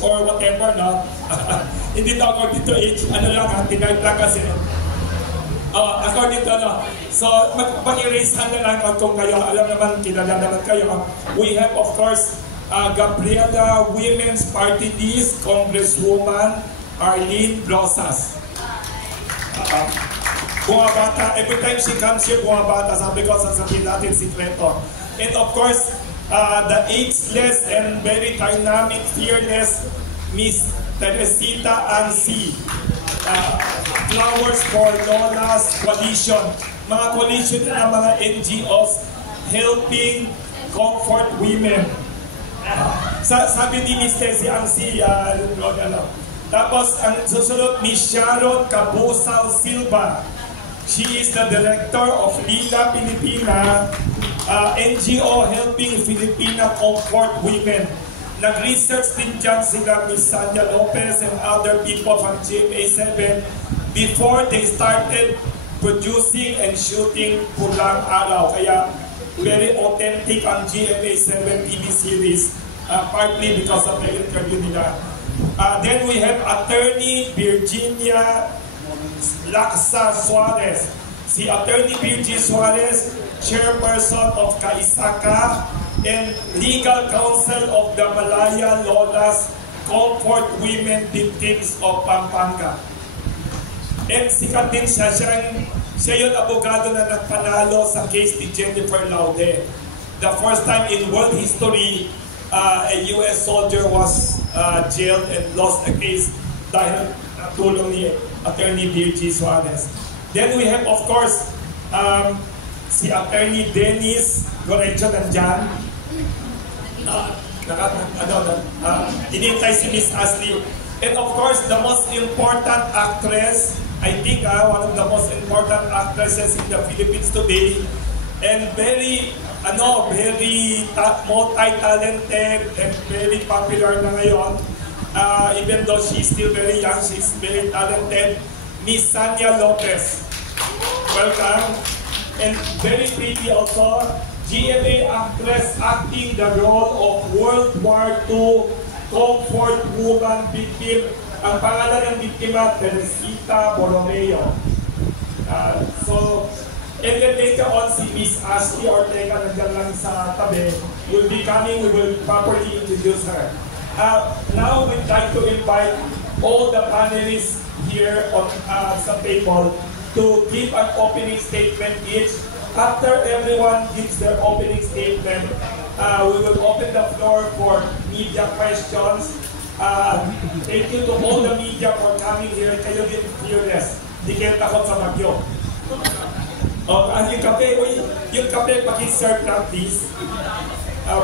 or whatever, no? Hindi to according to age, ano lang, tinayp lang kasi. According to ano, so mag-erase hand na lang kung kayo, alam naman, kilala naman kayo. We have, of course, Gabriela Women's Party List, Congresswoman Arlene Rosas. Bumabata, every time she comes here, bumabata, sabi ko, sasabihin natin sikreto. And of course, the ageless and very dynamic, fearless Miss Teresita Ansi. Flowers for Lola's Coalition. Mga coalition ng mga NGOs helping comfort women. Sabi ni Miss Tessie Ansi, tapos ang susunod, Miss Sharon Cabusal Silva. She is the director of Lila Pilipina, NGO helping Filipina comfort women. Nag-research din dyan sila Miss Sanya Lopez and other people from GMA7 before they started producing and shooting Pulang Araw. Kaya very authentic ang GMA7 TV series, partly because of the interview nila. Then we have Attorney Virginia Laksa Suarez. Si Attorney Virginia Suarez, Chairperson of Kaisaka and Legal Counsel of the Malaya Lolas Comfort Women Victims of Pampanga. And sikat din siya, siya yung abogado na nagpanalo sa case ni Jennifer Laude. The first time in world history, a US soldier was jailed and lost a case dahil tulong ni Attorney Virgie Suarez. Then we have, of course, si Attorney Dennis Gorecho nandyan. Inintay si Miss Ashley. And of course, the most important actress, I think one of the most important actresses in the Philippines today, and very multi-talented and very popular na ngayon. Even though she's still very young, she's very talented. Miss Sanya Lopez. Welcome. And very pretty also, GMA actress acting the role of World War II comfort woman victim. Ang pangalan ng biktima, Teresita Borromeo. And then later on, si Miss Ashley Ortega nandiyan lang sa tabi will be coming, we will properly introduce her. Now we'd like to invite all the panelists here on sa table to give an opening statement each. After everyone gives their opening statement, we will open the floor for media questions. Thank you to all the media for coming here. Kayo din fearless. Di kayo takot sa bagyo. Yung kape, paki-serve lang please.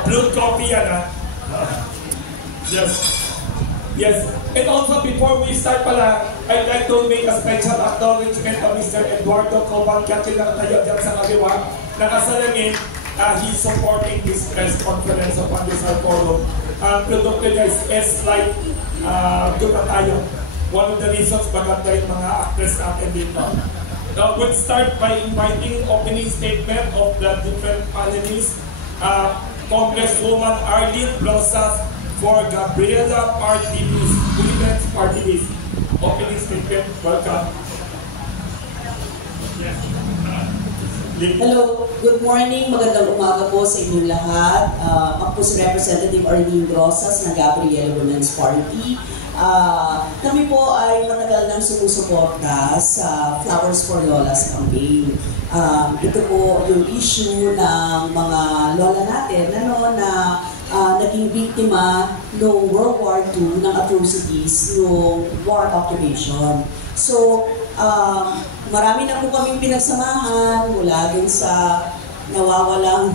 Brewed coffee yan Yes. Yes. And also before we start pala, I'd like to make a special acknowledgement of Mr. Eduardo Cobang Kiakin na tayo dyan sa kaliwa. Nakasalamin, he's supporting this press conference of Pandesal Forum. Produkto niya is S-Light. Doon na tayo. One of the reasons bakit tayo mga actress natin dito. We'll start by inviting opening statement of the different panelists. Congresswoman Arlene Rosas for Gabriela Party List, Women's Party List. Opening statement, welcome. Yes. Hello, good morning, magandang umaga po sa inyong lahat. Ako po si Representative Arlene Rosas ng Gabriela Women's Party. Kami po ay matagal nang sumusuporta sa Flowers for Lola's campaign. Ito po yung issue ng mga lola natin na naging biktima noong World War II ng atrocities noong war occupation. So, marami na po kaming pinagsamahan mula din sa nawawalang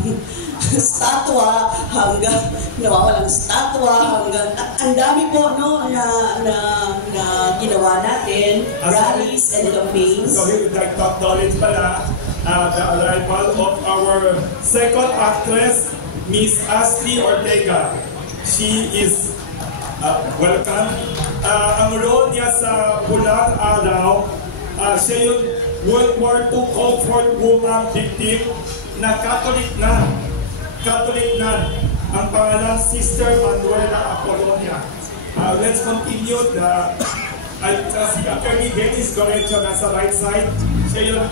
statwa hanggang ang dami po na ginawa natin, rallies and campaigns. So we would like to acknowledge pala the arrival of our second actress, Miss Ashley Ortega. She is welcome. Ang role niya sa Pulang Araw, siya yung World War II comfort woman victim na Catholic na. Ang pangalan, Sister Manuela Apolonia. Let's continue. Si Attorney Dennis Gorecho nasa right side. Siya yung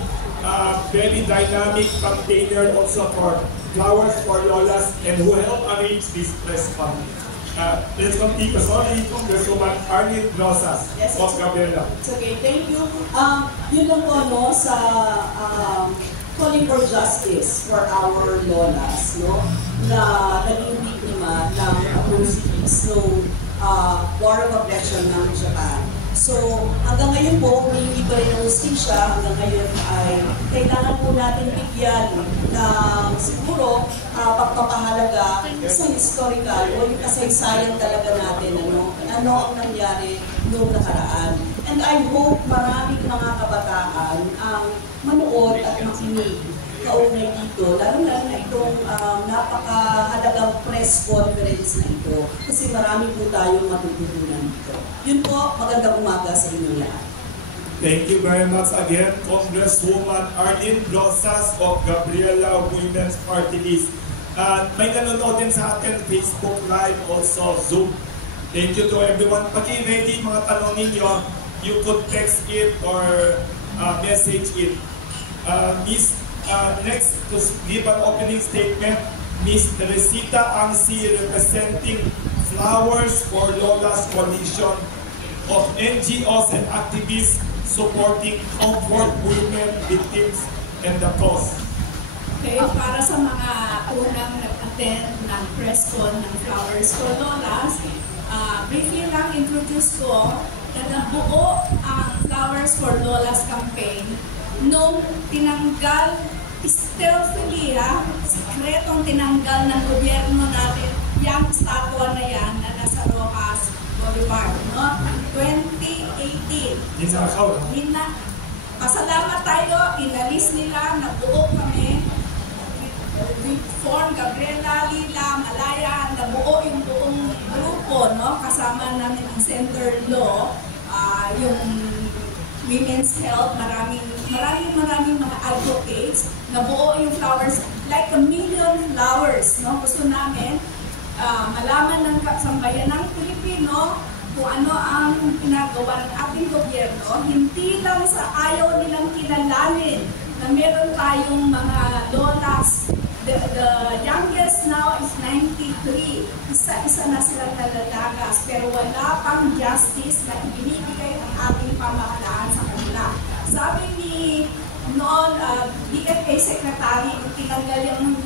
very dynamic campaigner also for Flowers for Lolas and who helped arrange this press conference. Let's continue. Sorry, Congresswoman Arlene Rosas of Gabriela. It's okay, thank you. Yun lang po, no, sa calling for justice for our lolas, no, na naging biktima ng atrocities ng war of aggression ng Japan. So, hanggang ngayon po, humingi pa rin ng hustisya, hanggang ngayon ay kailangan po natin bigyan ng siguro pagpapahalaga sa historical o yung kasaysayan talaga natin, ano ang nangyari noong nakaraan. And I hope maraming mga kabataan ang manood at makinig kaugnay dito, lalo na itong napakahalagang press conference na ito kasi marami po tayong matututunan dito. Yun po, magandang umaga sa inyo lahat. Thank you very much again, Congresswoman Arlene Rosas of Gabriela Women's Party List. May nanonood din sa atin, Facebook Live, also Zoom. Thank you to everyone. Paki-ready mga tanong ninyo, you could text it or message it. Next, to give an opening statement, Ms. Teresita Angsi, representing Flowers for Lolas Coalition of NGOs and activists supporting comfort women, victims, and the cause. Okay, para sa mga unang nag-attend ng press con ng Flowers for Lolas, briefly lang introduce ko na nabuo ang Flowers for Lolas campaign nung tinanggal stealthily, sikretong tinanggal ng gobyerno natin yung statwa na yan na nasa Rojas Boulevard, no? 2018. Pasalamat tayo, inalis nila, nabuo kami. We form Gabriela, Lila, Malaya, nabuo yung buong grupo, no? Kasama namin ang Center Law, yung Women's Health, maraming mga advocates, nabuo yung Flowers, like 1 million flowers, no? Gusto namin malaman ng sambayan ng Pilipino kung ano ang ginagawa ng ating gobyerno, hindi lang sa ayaw nilang kilalanin na meron tayong mga lolas. The youngest now is 93. Isa-isa na silang nalalagas, pero wala pang justice na ibinibigay ng ating pamahalaan sa kanila. Sabi ni noon, DFA Secretary, tinanggal yung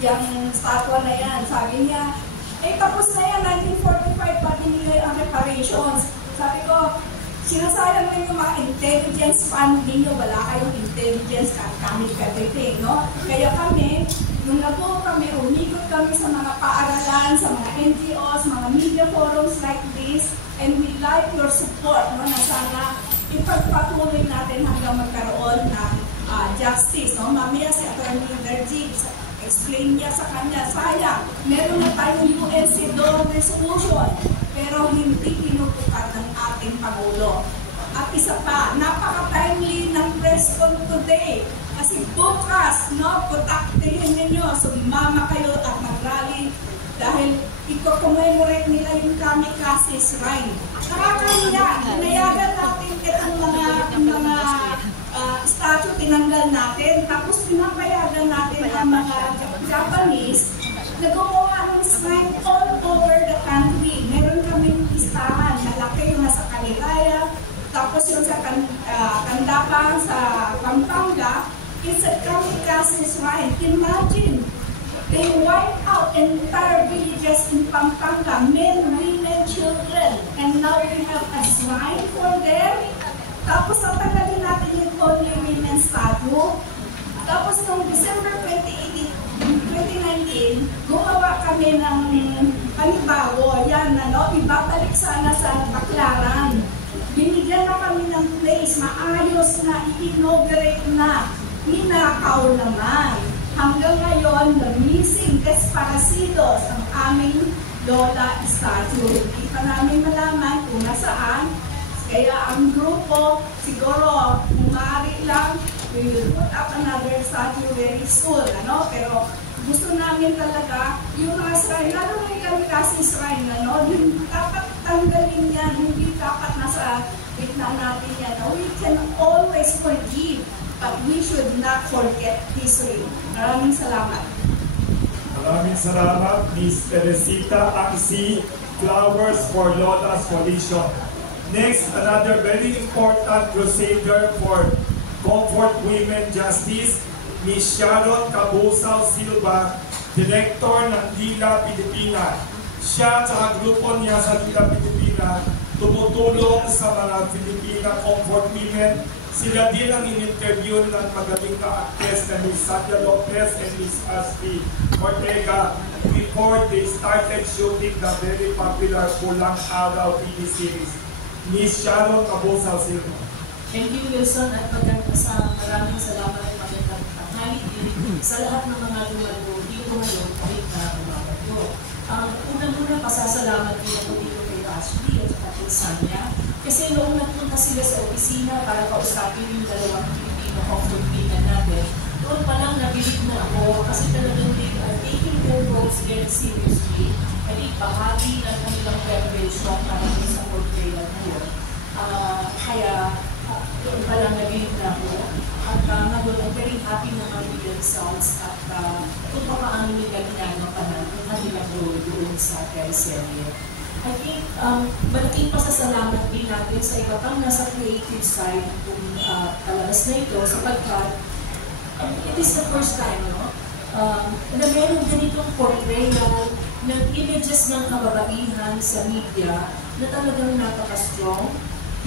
statwa na yan. Sabi niya, tapos na yan, 1945 pa binigay ang reparations. Sabi ko, sinasayang na yung mga intelligence fund ninyo, wala kayong intelligence kami everything, no? Kaya kami, nung nabuo kami, umikot kami sa mga paaralan, sa mga NGOs, mga media forums like this, and we like your support, no? Na sana ipagpatuloy natin hanggang magkaroon ng justice, no? Mamaya si Atty. Vergie, explain niya sa kanya, sayang, meron na tayong UN CEDAW resolution, pero hindi tinutukan ng ating Pangulo. At isa pa, napaka-timely ng press con today. Kasi bukas, no, kontaktihin ninyo, sumama kayo at mag-rally dahil i-commemorate nila yung Kamikaze Shrine. Nakakahiya, pinayagan natin itong mga statue tinanggal natin, tapos pinapayagan natin ang mga Japanese na gumawa ng shrine all over the country. Meron kaming listahan, malaki yung nasa Caliraya, tapos yung sa Candapang, sa Pampanga, it's a Kamikaze Shrine. Imagine, they wipe out entire villages in Pampanga, men, women, children, and now we have a shrine for them. Tapos natanggalin natin yung only women statue. Tapos noong December 2019, gumawa kami ng panibago. Yan, ibabalik sana sa Baclaran. Binigyan na kami ng place, maayos na, i-inaugurate na. Ninakaw naman. Hanggang ngayon, the missing Desparecidos ang aming Lola statue. Hindi pa namin malaman kung nasaan. Kaya ang grupo, siguro, kung maaari lang, we will put up another statue very soon, Pero gusto namin talaga, yung mga shrine, lalo na yung Kamikaze Shrine, yung dapat tanggalin yan. Hindi dapat nasa gitna natin yan. We can always forgive, but we should not forget history. Maraming salamat. Maraming salamat, Miss Teresita Angsi. Flowers for Lola's Coalition. Next, another very important crusader for Comfort Women Justice, Miss Sharon Cabusao Silva, Director ng Lila Pilipina. Siya at grupo niya sa Lila Pilipina tumutulong sa mga Filipina Comfort Women. Sila din ang in-interview ng magaling na actress na Miss Sandra Lopez and Miss Ashley Ortega before they started shooting the very popular Pulang Araw TV series. Miss Sharon Cabusao Silva. Thank you, Wilson, at maraming salamat at magandang tanghali din sa lahat ng mga lumalo dito ngayon kahit na umabago. Unang-una, pasasalamat din ako dito kay Ashley at kay Sanya kasi noong nagpunta sila sa opisina para kausapin yung dalawang Pilipino Comfort Women natin, noon pa lang nabilib na ako kasi talagang they are taking their roles very seriously. I think bahagi ng kanilang preparation para sa portrayal ngayon. Kaya doon pa lang nabilib na ako. At ngayon, I'm very happy naman with the results at kung paano nila ginagawa ng kanilang role doon sa teleserye. I think malaking pasasalamat din natin sa iba pang nasa creative side kung palabas na ito sapagkat it is the first time na meron ganitong portrayal ng images ng kababaihan sa media na talagang napaka-strong,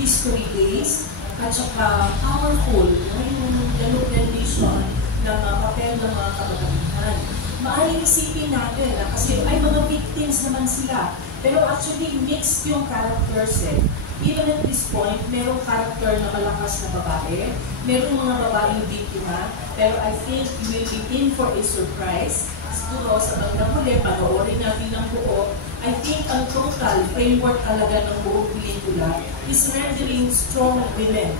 history-based, at saka powerful, yung representation ng papel ng mga kababaihan. Maaaring isipin natin kasi ay mga victims naman sila. Pero actually, mixed yung characters eh. Even at this point, merong character na malakas na babae, merong mga babaeng biktima, pero I think you will be in for a surprise. Siguro sa bandang huli, panoorin natin ng buo. I think ang total framework talaga ng buong pelikula is rendering strong women,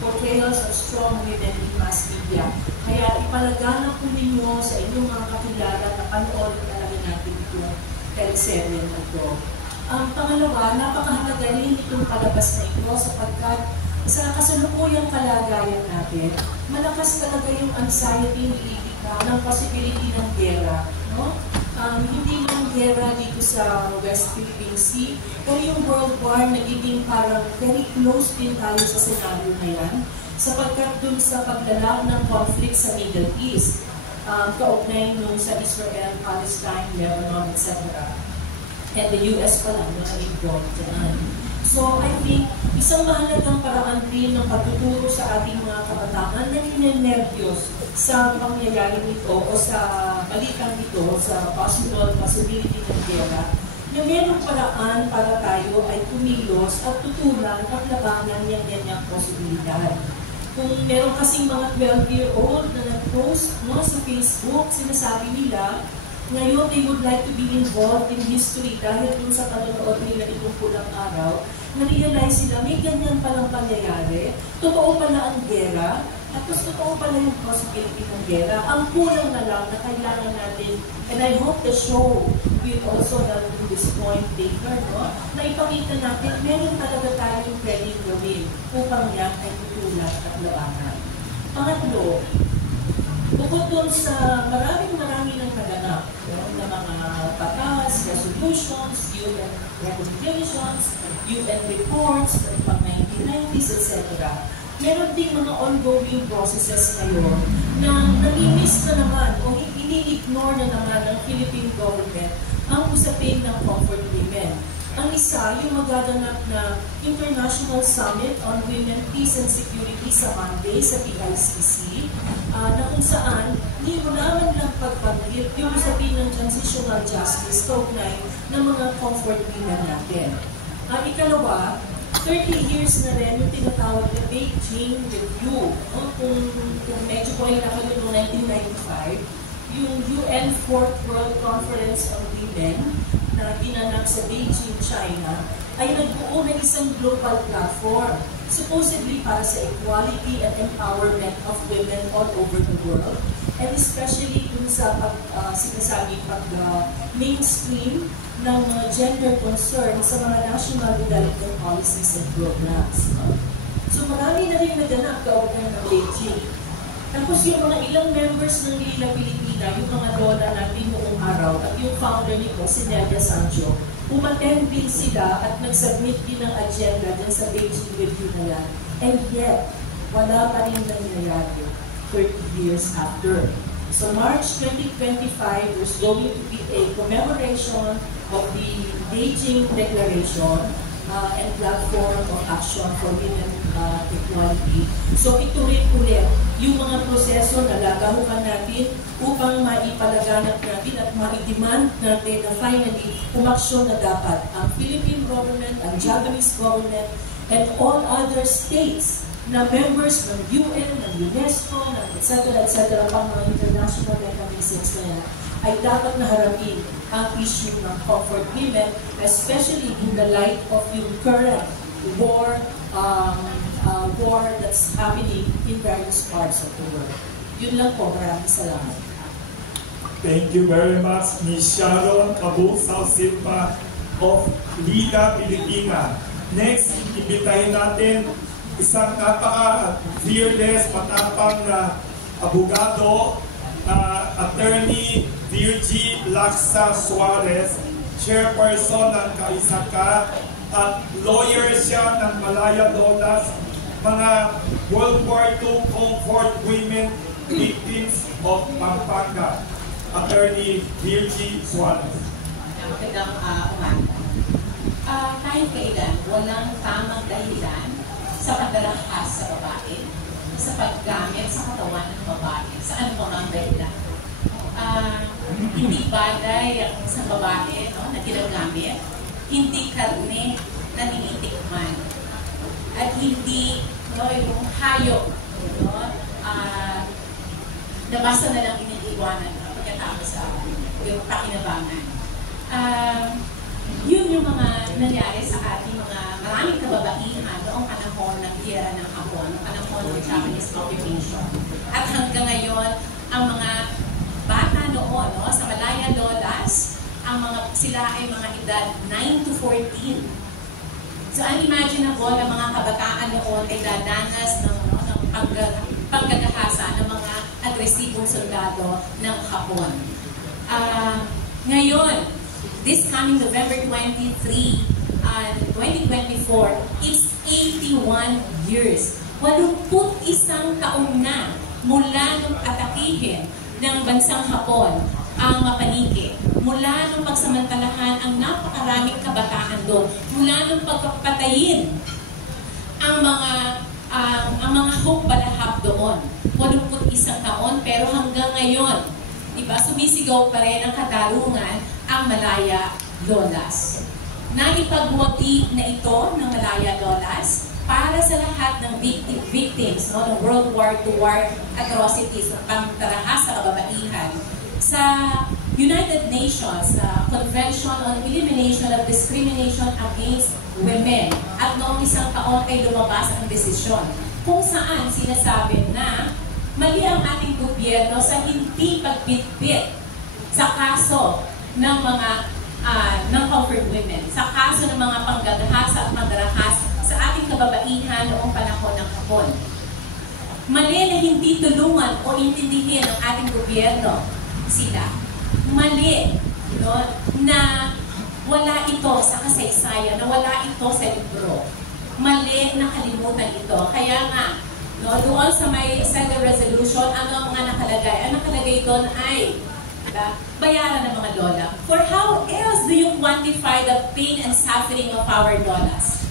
portrayals of strong women in mass media. Kaya ipalaganap po ninyo sa inyong mga kakilala na panoorin talaga natin ito. Teleserye na ito. Pangalawa, napakahalaga rin itong palabas na ito sapagkat sa kasalukuyang kalagayan natin, malakas talaga yung anxiety nililikha ng possibility ng gera. No? Hindi lang gera dito sa West Philippine Sea, pero yung World War nagiging parang very close din tayo sa senaryo na yan sapagkat dun sa paglalab ng conflict sa Middle East. Kaugnay nung sa Israel, Palestine, Lebanon, etc. And the US pa lang na involved dyan. So I think isang mahalagang paraan din ng pagtuturo sa ating mga kabataan na ninenervyos sa pangyayari nito o sa balitang ito, sa possibility ng gera, na mayroong paraan para tayo ay kumilos at tutulan at labanan yung ganyang posibilidad. Kung meron kasing mga 12-year-old na nag-post sa Facebook, sinasabi nila, ngayon they would like to be involved in history dahil dun sa panonood nila itong Pulang Araw, na-realize sila may ganyan palang pangyayari, totoo pala ang gera, at totoo pala yung possibility ng gera. Ang kulang na lang na kailangan natin, and I hope the show will also help to this point later, na ipakita natin, meron talaga tayong pwedeng gawin upang yan ay tutulan at labanan. Pangatlo, bukod dun sa maraming ng naganap, na mga batas, resolutions, UN recommendations, UN reports, pang 1990s, etc. Meron din mga ongoing processes ngayon na nami-miss na naman o ini-ignore na naman ng Philippine government ang usapin ng comfort women. Ang isa, yung magaganap na International Summit on Women, Peace and Security sa Monday sa PICC, na kung saan hindi mo naman lang pagpaglit yung usapin ng transitional justice kaugnay ng mga comfort women natin. Ikalawa, 30 years na rin yung tinatawag na Beijing Review. Kung medyo po ay nakalun noong 1995, yung UN 4th World Conference on Women na ginanap sa Beijing, China, ay nagbuo ng isang global platform, supposedly para sa equality and empowerment of women all over the world, and especially dun sa sinasabing mainstream ng mga gender concern sa mga national development policies and programs. So marami na rin naganap kaugnay ng Beijing. Tapos yung mga ilang members ng Lila Pilipina, yung mga lola natin noong araw, at yung founder nito, si Nelia Sancho, umattend din sila at nag-submit din ng agenda dyan sa Beijing review na yan. And yet, wala pa rin nangyayari 30 years after. So March 2025, there's going to be a commemoration of the Beijing Declaration and Platform of Action for Women Equality. So ito rin ulit yung mga proseso na gagahukan natin upang maipalaganap natin at ma-demand natin na finally umaksyon na dapat ang Philippine government, ang Japanese government, and all other states na members ng UN, ng UNESCO, ng etc. pang mga international mechanisms na yan, ay dapat naharapin ang issue ng comfort women, especially in the light of yung current war that's happening in various parts of the world. Yun lang po, maraming salamat. Thank you very much, Ms. Sharon Cabusao Silva of Lila Pilipina. Next, ibitahin natin isang napaka-fearless, matapang na abogado, Attorney Virgie Laksa Suarez, chairperson ng Kaisaka, at lawyer siya ng Malaya Lolas, mga World War II comfort women victims of Pampanga. Attorney Virgie Suarez. Magandang umaga. Kahit kailan, walang tamang dahilan sa pagdarahas sa babae, sa paggamit sa katawan ng babae, sa anumang dahilan. Hindi bagay ang isang babae na ginagamit, hindi karne na tinitikman, at hindi yung hayop na basta na lang iniiwanan pagkatapos sa yung pakinabangan. Yun yung mga nangyari sa ating mga maraming kababaihan noong panahon ng Giyera ng Hapon, noong panahon ng Japanese occupation. At hanggang ngayon, ang mga bata noon, sa Malaya Lolas, sila ay mga edad 9 to 14. So, unimaginable ang mga kabataan noon ay dadanas ng panggagahasa ng mga agresibong soldado ng Hapon. Ngayon, this coming November 23, 2024, it's 81 years. 81 taon na mula nung atakihin ng bansang Hapon ang Mapaniki. Mula nung pagsamantalahan ang napakaraming kabataan doon. Mula nung pagpapatayin ang mga hukbalahap doon. 81 taon, pero hanggang ngayon, diba, sumisigaw pa rin ang katarungan ang Malaya Lolas. Naipagwagi na ito ng Malaya Lolas para sa lahat ng victims ng World War II war atrocities, ng pangtarahas sa kababaihan. Sa United Nations Convention on Elimination of Discrimination Against Women, at noong isang taon ay lumabas ang desisyon kung saan sinasabi na mali ang ating gobyerno sa hindi pagbitbit sa kaso ng mga ng comfort women, sa kaso ng mga panggagahasa at mandarahas sa ating kababaihan noong panahon ng Hapon. Mali na hindi tulungan o intindihin ng ating gobyerno sila. Mali na wala ito sa kasaysayan, na wala ito sa libro. Mali na kalimutan ito. Kaya nga, doon sa may Senate resolution, ano mga nakalagay? Ang nakalagay doon ay bayaran ng mga lola. For how else do you quantify the pain and suffering of our lolas?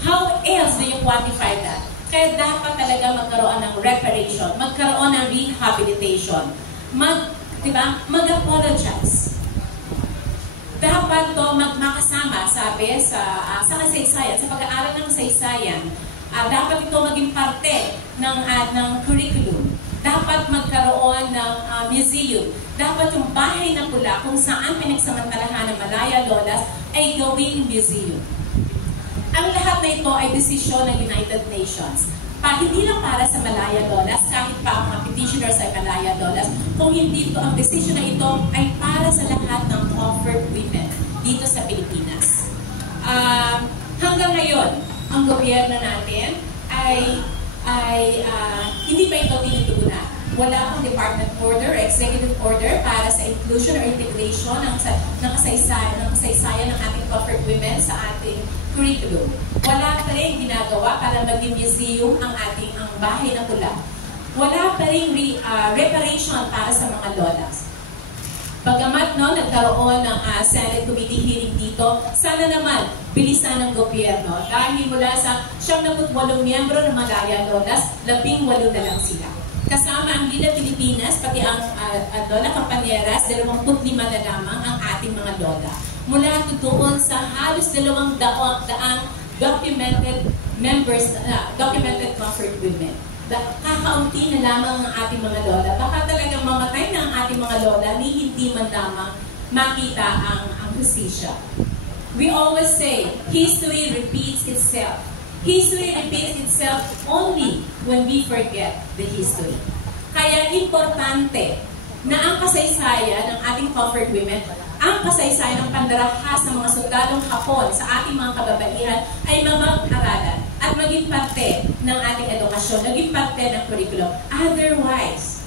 How else do you quantify that? Kaya dapat talaga magkaroon ng reparation, magkaroon ng rehabilitation, mag-apologize. Dapat to makasama, sabi, sa kasaysayan, sa pag-aaral ng kasaysayan. Dapat ito maging parte ng curriculum. dapat magkaroon ng museum. Dapat yung bahay na pula kung saan pinagsamantalahan ng Malaya Lolas ay gawing museum. Ang lahat na ito ay desisyon ng United Nations. Hindi lang para sa Malaya Lolas, kahit pa ang mga petitioners ay Malaya Lolas, kung hindi ito, ang desisyon na ito ay para sa lahat ng comfort women dito sa Pilipinas. Hanggang ngayon, ang gobyerno natin ay hindi pa ito tinutugunan. Wala pang department order or executive order para sa inclusion or integration ng kasaysayan ng ating comfort women sa ating curriculum. Wala pa rin ginagawa para maging museum ang bahay na pula. Wala pa rin reparation para sa mga lolas. Bagamat nagkaroon ng Senate Committee hearing dito, sana naman bilisan ng gobyerno dahil mula sa 78 miyembro ng Malaya Lolas, 18 na lang sila. Kasama ang Gila Pilipinas, pati ang Lola Campaneras, 25 na lamang ang ating mga lola. Mula tutuon sa halos 200 documented members, documented comfort women. Kakaunti na lamang ang ating mga lola. Baka talagang mamatay na ang ating mga lola ni hindi man lamang makita ang hustisya. We always say, history repeats itself. History repeats itself only when we forget the history. Kaya importante na ang kasaysayan ng ating comfort women, ang kasaysayan ng pandarahas ng mga sundalong Hapon sa ating mga kababaihan ay mamag-aralan at maging parte ng ating edukasyon, maging parte ng curriculum. Otherwise,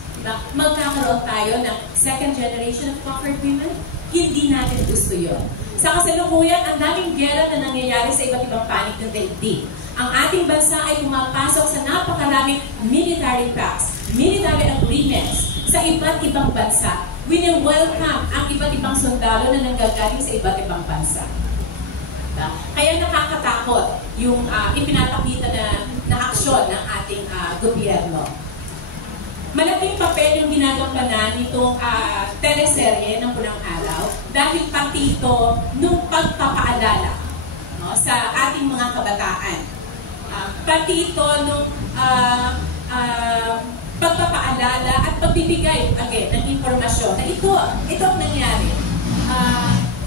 magkakaroon tayo ng second generation of comfort women? Hindi natin gusto yun. Sa kasalukuyan, ang daming gera na nangyayari sa iba't ibang panig ng daigdig. Ang ating bansa ay pumapasok sa napakaraming military pacts, military agreements sa iba't ibang bansa. Wini-welcome ang iba't ibang sundalo na nanggagaling sa iba't ibang bansa. Kaya nakakatakot yung ipinapakita na aksyon ng ating gobyerno. Malaking papel yung ginagampanan nitong teleserye ng Pulang Araw dahil pati ito nung pagpapaalala sa ating mga kabataan. Pati ito nung pagpapaalala at pagbibigay ng impormasyon na ito ang nangyari.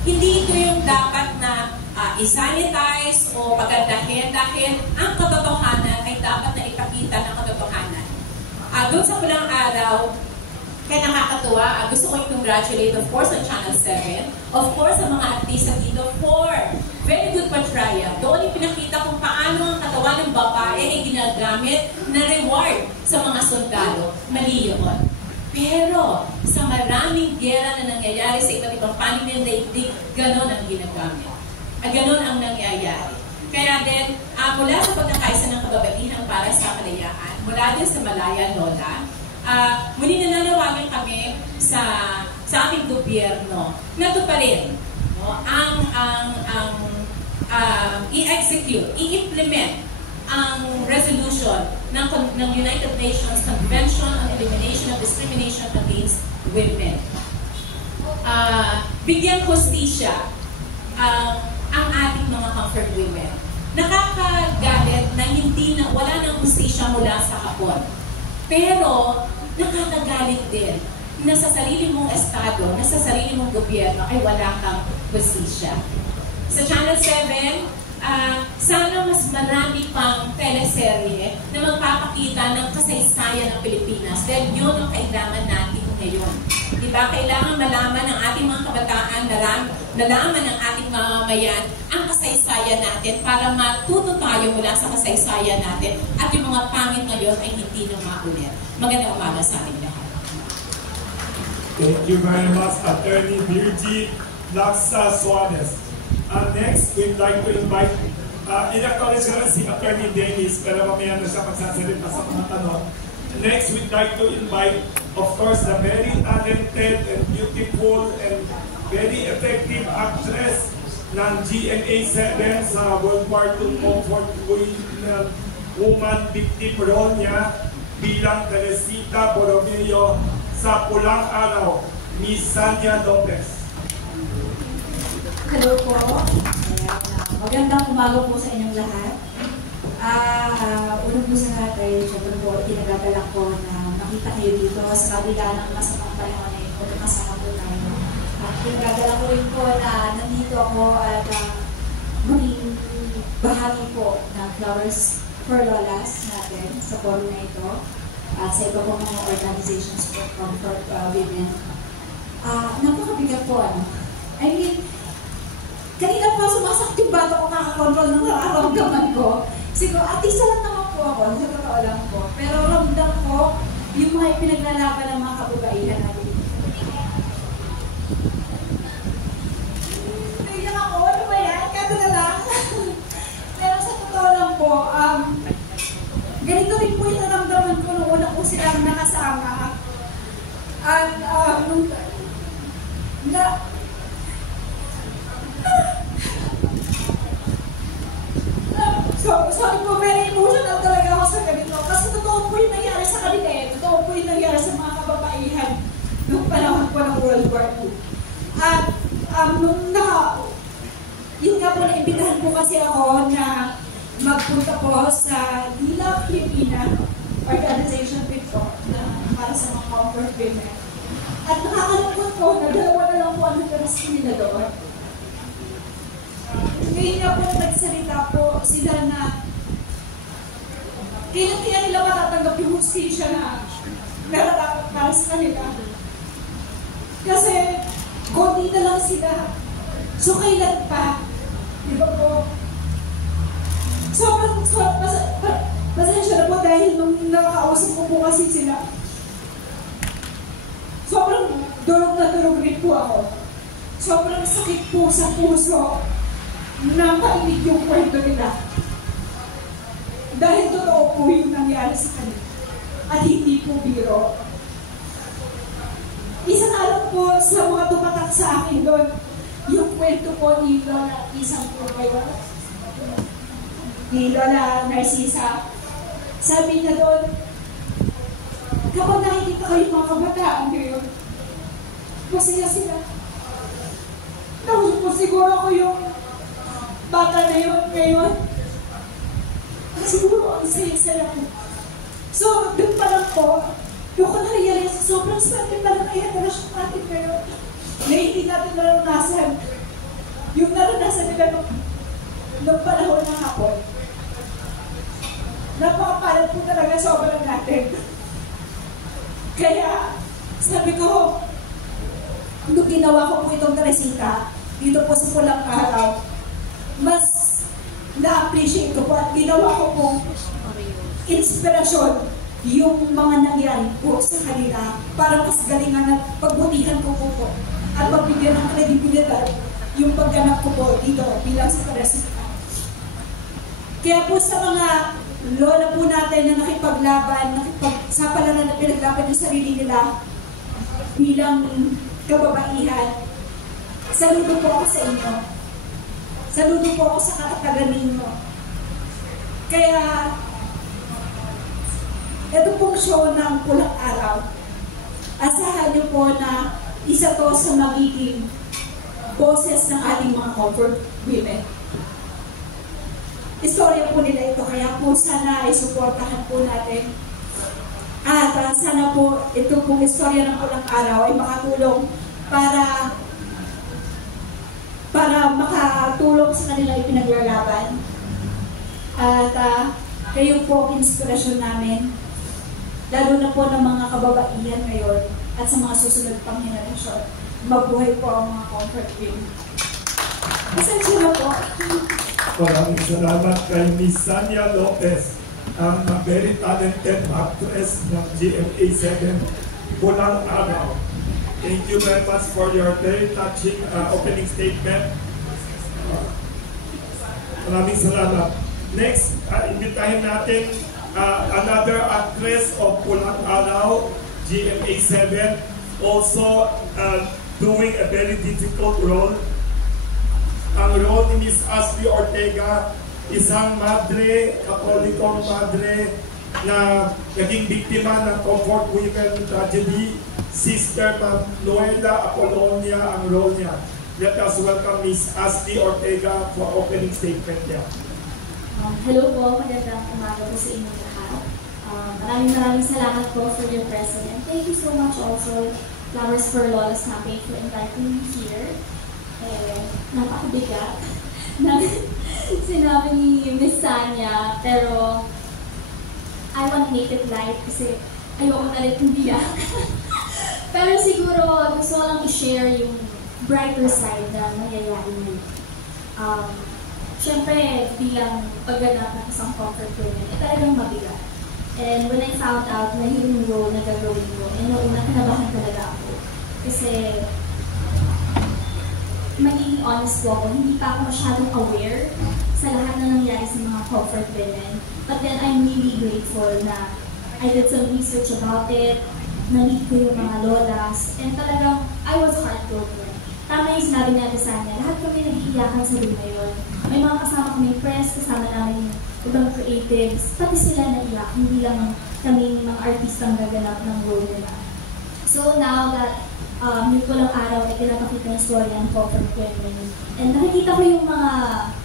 Hindi ito yung dapat na isanitize o pagandahin dahil ang katotohanan ay dapat na ipakita ng katotohanan. Doon sa Pulang Araw, kaya nakakatuwa, gusto ko i-congratulate of course ang Channel 7, of course ang mga artista dito for very good portrayal. Doon ipinakita kung paano ang katawan ng babae ay ginagamit na reward sa mga sundalo. Mali yun. Pero sa maraming gera na nangyayari sa iba't ibang panig ng daigdig, ganon ang ginagamit. Ganon ang nangyayari. Kaya din, mula sa pagkakaisa ng kababaihan para sa kalayaan, mula din sa Malaya Lola, muli na nanawagan kami sa aming gobyerno na ito pa rin i-execute, i-implement ang resolution ng United Nations Convention on Elimination of Discrimination Against Women. Bigyan hustisya ang ating mga comfort women. Nakakagalit na wala nang hustisya mula sa Hapon. Pero nakakagalit din na sa sarili mong estado, na sa sarili mong gobyerno ay wala kang hustisya. Sa Channel 7, sana mas marami pang teleserye na magpapakita ng kasaysayan ng Pilipinas dahil yun ang kailangan natin ngayon. Diba? Kailangan malaman ng ating mga kabataan, nalaman ng ating mamamayan ang kasaysayan natin para matuto tayo mula sa kasaysayan natin at yung mga pangit ngayon ay hindi na maulit. Magandang umaga sa ating lahat. Thank you very much, Attorney Virgie Laksa Suarez. Next, we'd like to invite, in-acknowledge ko si Attorney Dennis, pero mamaya na siya magsasalita sa mga tanong. Next, we'd like to invite, of course, the very talented and beautiful and very effective actress ng GMA7 sa World War II Comfort Woman victim role niya bilang Teresita Borromeo sa Pulang Araw, Miss Sandra Lopez. Hello po. Magandang umaga po sa inyong lahat. Unang po sa lahat ay syempre po tinagagalak ko na makita kayo dito sa kabila ng masamang panahon ay magkakasama po tayo. At pinagagala ko rin po na nandito ako at maging bahagi po ng Flowers for Lolas natin sa forum na ito at sa iba pong mga organizations for comfort women. Napakabigat po ano. I mean, kanina po sumasakit yung bata ko kakakontrol ng nararamdaman ko. Siguro, artista lang naman po ako, sa totoo lang po. Pero ramdam ko yung mga pinaglalaban ng mga kababaihan natin. Naiyak ako, ano ba yan? Kato na lang. Pero sa totoo lang po, ganito rin po yung naramdaman ko nung una po silang nakasama. At sorry po, very emotional talaga ako sa ganito. Kasi totoo po yung nangyari sa kanila eh. Totoo po yung nangyari sa mga kababaihan noong panahon po ng World War II. At yun nga po, naimbitahan po kasi ako na magpunta po sa Dila Filipina organization po para sa mga comfort women. At nakakalungkot po na dalawa na lang po ang nagkaras nila doon. Ngayon nga po nagsalita po sila na kailan kaya nila matatanggap yung hustisya na naratanggap para sa kanila. Kasi konti na lang sila. So kailan pa? Di ba po? Sobrang pasensya na po dahil nung nakakausap ko po kasi sila. Sobrang durog na durog rin po ako. Sobrang sakit po sa puso na painig yung kwento nila. Dahil totoo po yung nangyari sa kanila. At hindi po biro. Isang araw po sa mga tumatak sa akin doon, yung kwento po ni Lola Isang po kayo, ni Lola Narcisa. Sabi niya doon, kapag nakikita ko yung mga kabataan ngayon, masaya sila. Tapos po siguro ko yung bata na yun ngayon. Siguro ang saya-saya ko. So, doon pa lang po, yung ko na-realize, sobrang swerte pa lang ay relasyon natin ngayon. Na hindi natin naranasan. Yung naranasan nila nung panahon ng hapon. Napakapalad po talaga sobrang natin. Kaya, sabi ko, nung ginawa ko po itong Teresita, dito po sa Pulang Araw, mas na-appreciate ko po at ginawa ko po inspirasyon yung mga nangyari po sa kanila para mas galingan at pagbutihan ko po at magbigyan ng kredibilidad yung pagganap ko po dito bilang sa Teresita. Kaya po sa mga lola po natin na nakipaglaban, nakipagsapalan na pinaglaban yung sarili nila bilang kababaihan, saludo po ako sa inyo. Saludo po ako sa katatagan ninyo. Kaya, ito pong show ng Pulang Araw. Asahan niyo po na isa to sa magiging boses ng ating mga comfort women. Istorya po nila ito, kaya po sana ay suportahan po natin. At sana po ito pong istorya ng Pulang Araw ay makatulong para makatulong sa kanila ipinaglalaban. At kayo po ang inspirasyon namin, lalo na po ng mga kababaihan ngayon at sa mga susunod pang henerasyon. Mabuhay po ang mga comfort women. Pasensya na po. Maraming salamat kay Miss Sania Lopez, ang very talented actress ng GMA7 Pulang Araw. Thank you very much for your very touching opening statement. Maraming salamat. Next, imbitahin natin another actress of Pulang Araw, GMA7, also doing a very difficult role. Ang role ni Miss Ashley Ortega, isang madre, katolikong madre, na naging biktima ng comfort women tragedy. Sister Manuela Apolonia ang role niya. Let us welcome Miss Ashley Ortega for opening statement niya. Hello po, magandang umaga po sa inyong lahat. Maraming salamat po for your presence. And thank you so much also, Flowers for Lola's campaign, for inviting me here. Napakabigat na sinabi ni Miss Sanya, pero I want to make it light kasi ayoko na rin umiyak. Pero siguro gusto ko lang i-share yung brighter side na nangyayari mo. Siyempre, bilang pagganap ng isang comfort women, talagang mabigat. And when I found out na yung role na gagawin ko, noong kinabahan talaga ako. Kasi, magiging honest po ako, hindi pa ako masyadong aware sa lahat na nangyari sa mga comfort women. But then, I'm really grateful na I did some research about it, na-meet ko yung mga lolas, and talagang, I was heartbroken. Tama yung sinabi natin sa kanya, lahat kami nag-iiyakan sa room na yun. May mga kasama kami press, kasama namin yung ibang creatives, pati sila naiyak, hindi lang kami mga artistang gaganap ng role nila. So now that yung ko lang araw ay pinapakita yung story ng comfort women, and nakikita ko yung mga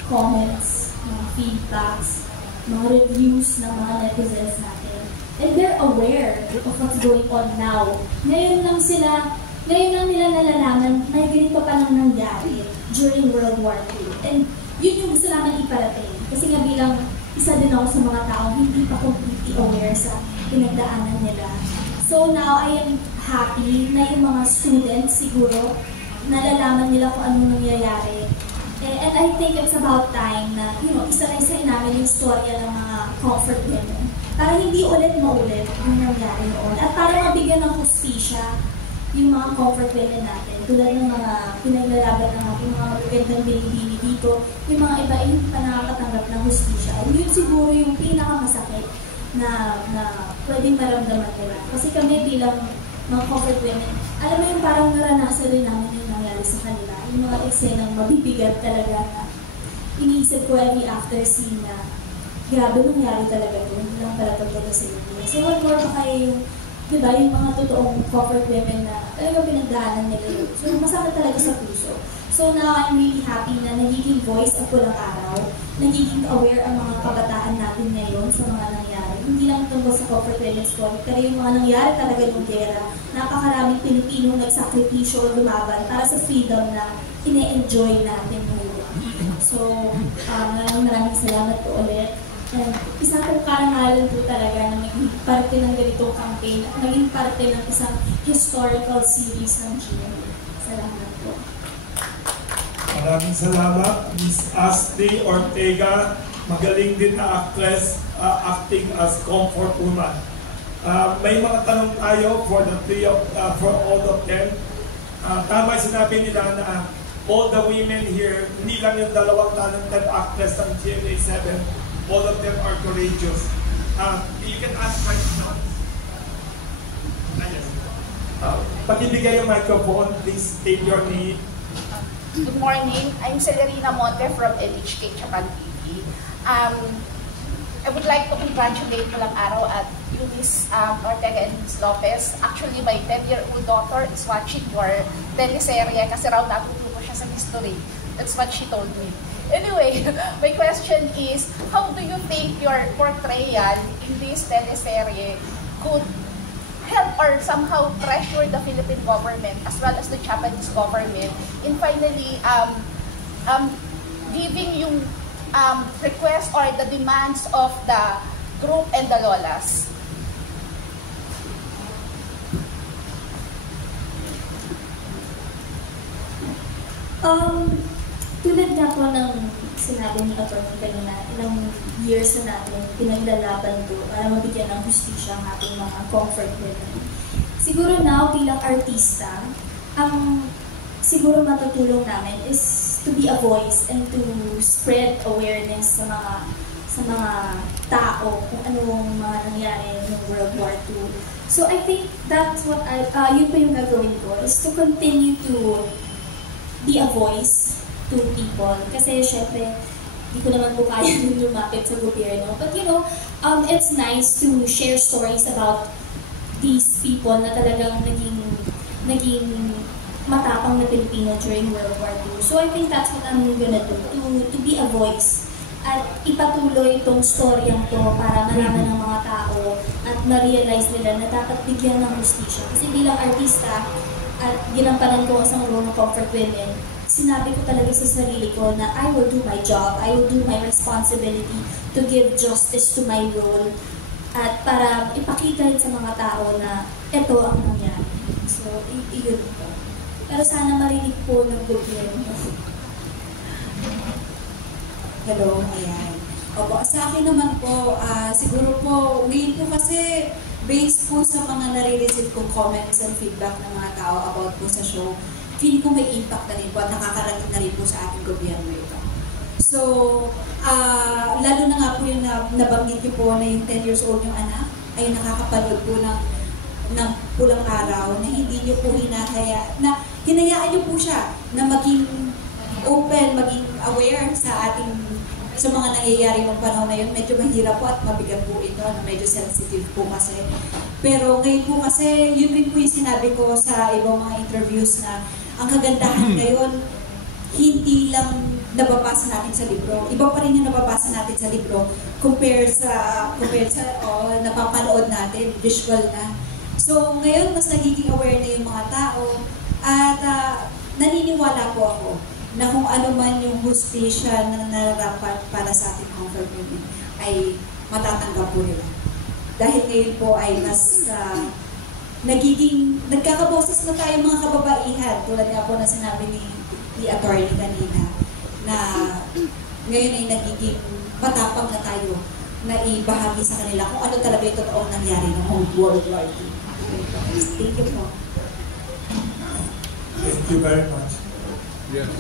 comments, mga feedbacks, mga reviews ng mga netizens natin. And they're aware of what's going on now. Ngayon lang nila nalalaman na ganito pa lang nangyari during World War II. And yun yung gusto namin iparating. Kasi nga bilang isa din ako sa mga taong hindi pa completely aware sa pinagdaanan nila. So now, I am happy na yung mga students siguro nalalaman nila kung anong nangyayari. And I think it's about time na, isa-isa namin yung storya ng mga comfort women. Para hindi ulit maulit yung nangyari noon. At para mabigyan ng hustisya yung mga comfort women natin, tulad ng mga pinaglalaban ng ating mga magagandang binibini dito, yung mga iba ay hindi pa nakakatanggap ng hustisya. And yun siguro yung pinakamasakit na pwedeng maramdaman nila. Kasi kami bilang mga comfort women, alam mo yung parang naranasan rin namin yung nangyari sa kanila. Yung mga eksenang mabibigat talaga na iniisip ko every after scene na grabe nangyari talaga ito, hindi lang pala totoo sa inyo. So one more pa kayo yung diba, yung mga totoong comfort women na talaga pinagdaanan nila yun. So, masakit talaga sa puso. So now, I'm really happy na nagiging voice ako lang araw. Nagiging aware ang mga kabataan natin ngayon sa mga nangyari. Hindi lang tungkol sa comfort women's story, pero yung mga nangyari talaga ng gera. Napakaraming Pilipinong nagsakripisyo o lumaban para sa freedom na ine-enjoy natin ngayon. So, maraming salamat po ulit. And isang pong karangalan po talaga na naging parte ng ganitong campaign at naging parte ng isang historical series ng GMA. Salamat po. Maraming salamat, Miss Ashley Ortega. Magaling din na actress, acting as comfort woman. May mga tanong tayo for all of them. Tama sinabi nila na all the women here, hindi lang yung dalawang talented actress ng GMA 7, all of them are courageous. You can ask questions. Yes. Pakibigay yung microphone, please state your name. Good morning. I'm Celerina Monte from NHK Japan TV. I would like to congratulate Walang Araw at Eunice Ortega and Miss Lopez. Actually, my 10-year-old daughter is watching your teleserye kasi raw natututo siya sa history. That's what she told me. Anyway, my question is, how do you think your portrayal in this teleserye could help or somehow pressure the Philippine government as well as the Japanese government in finally giving yung request or the demands of the group and the lolas? Tulad nga po ng sinabi ni Atty. kanina, ilang years na natin pinaglalaban ko para mabigyan ng hustisya ang ating mga comfort women. Siguro now, bilang artista, ang siguro matutulong namin is to be a voice and to spread awareness sa mga tao kung anong mga nangyari ng World War II. So I think that's what yun pa yung gagawin ko, is to continue to be a voice to people. Kasi syempre, hindi ko naman po kaya lumapit sa gobyerno. But it's nice to share stories about these people na talagang naging matapang na Pilipino during World War II. So I think that's what I'm gonna do, to be a voice at ipatuloy itong storyang to para malaman ng mga tao at na-realize nila na dapat bigyan ng hustisya. Kasi bilang artista at ginampanan ko ang isang role ng comfort women, sinabi ko talaga sa sarili ko na I will do my job, I will do my responsibility to give justice to my role at para ipakita rin sa mga tao na ito ang nangyari. So, iyon po. Pero sana marinig po ng gobyerno. Hello, ayan. Opo, sa akin naman po, siguro po, ngayon po kasi based po sa mga nare-receive kong comments and feedback ng mga tao about po sa show, feeling ko may impact na rin po at nakakarating na rin po sa ating gobyerno ito. So, lalo na nga po yung nabanggit niyo po na yung 10 years old yung anak, ay nakakapanood po ng pulang araw na hindi niyo po hinayaan niyo po siya na maging open, maging aware sa mga nangyayari ng panahon na yun. Medyo mahirap po at mabigat po ito, medyo sensitive po kasi. Pero ngayon po kasi, yun rin po yung sinabi ko sa ibang mga interviews na ang kagandahan ngayon, hindi lang nababasa natin sa libro. Iba pa rin yung nababasa natin sa libro compared sa napapanood natin, visual na. So ngayon, mas nagiging aware na yung mga tao at naniniwala po ako na kung ano man yung hustisya na nararapat para sa ating comfort women ay matatanggap po nila. Dahil ngayon po ay mas nagkakaboses na tayo mga kababaihan, tulad nga po na sinabi ni attorney kanina, na ngayon ay nagiging matapang na tayo na ibahagi sa kanila kung ano talaga yung totoong nangyari ng World War II. Thank you po. Thank you very much. Yes.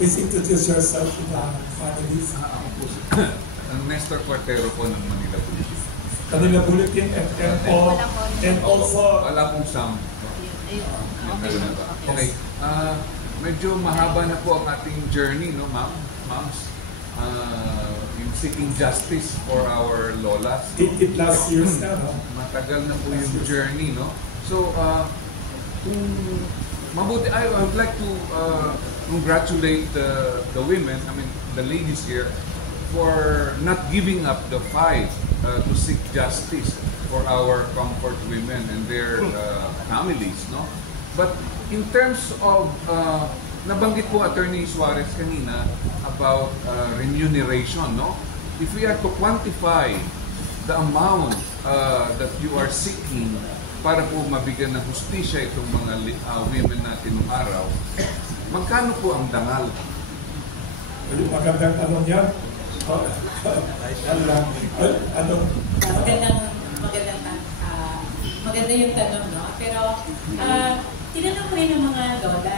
Please introduce yourself to the families. Ako po ang Nestor Cuartero po ng Manila Bulletin. Manila Bulletin and also... Wala pong sound. Okay. Medyo mahaba na po ang ating journey, no, ma'ams? Yung seeking justice for our lolas. 80 plus years na, no? Matagal na po yung journey, no? So, mabuti, I would like to congratulate the women, I mean the ladies here, for not giving up the fight to seek justice for our comfort women and their families, no? But in terms of, nabanggit po Attorney Suarez kanina about remuneration, no? If we are to quantify the amount that you are seeking para po mabigyan ng hustisya itong mga women natin ng araw, magkano po ang dangal? Magandang tanong yan. Maganda yung tanong, no? Pero tinanong ko rin ng mga lola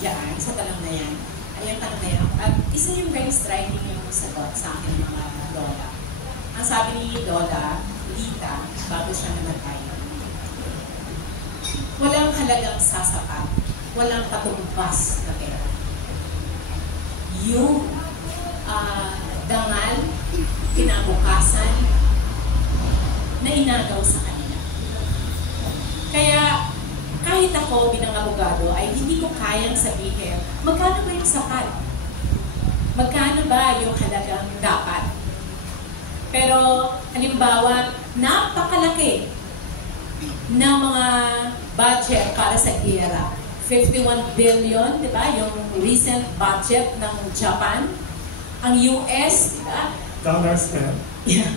diyan sa tanong na yan. Ayun tanong na yan. At isa yung very striking yung sagot sa akin mga lola. Ang sabi ni Lola Lita, bago siya namatay, walang halagang sasapat, walang katumbas na pera. Yung dangal, kinabukasan, na inagaw sa kanila. Kaya, kahit ako bilang abogado ay hindi ko kayang sabihin, magkano ba yung sapat? Magkano ba yung halagang dapat? Pero, halimbawa, napakalaki na mga budget para sa giyera. 51 billion, di ba? Yung recent budget ng Japan. Ang US, di ba? Dollars na. Yeah.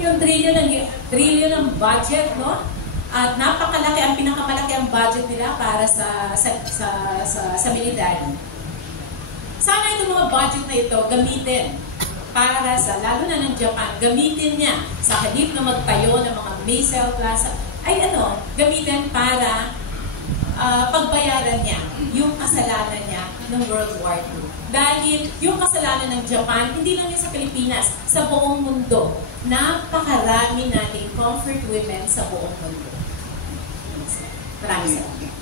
Yung trillion ng budget, no? At napakalaki, ang pinakamalaki ang budget nila para sa military. Sana itong mga budget na ito gamitin para sa, lalo na ng Japan, gamitin niya sa halip na magtayo ng mga missile plaza, ay gamitin para pagbayaran niya yung kasalanan niya ng World War II. Dahil yung kasalanan ng Japan, hindi lang yan sa Pilipinas, sa buong mundo. Napakarami nating comfort women sa buong mundo. Maraming salamat.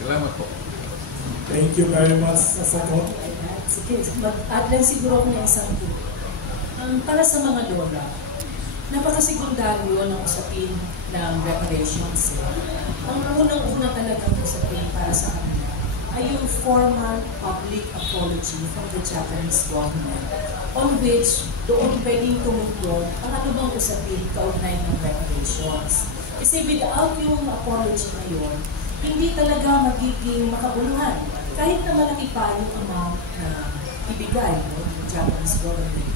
Salamat po. Thank you very much sa sagot. Sige, mag-add lang siguro ko ng isang tip. Para sa mga lola, napakasekundaryo ng usapin ng reparations. Ang unang-una talagang usapin para sa kanila ay yung formal public apology from the Japanese government, on which doon pwedeng tumugon ang ano bang usapin kaugnay ng reparations. Kasi without yung apology na yun, hindi talaga magiging makabuluhan. Kahit na malaki pa yung amount na ibigay ng Japanese government,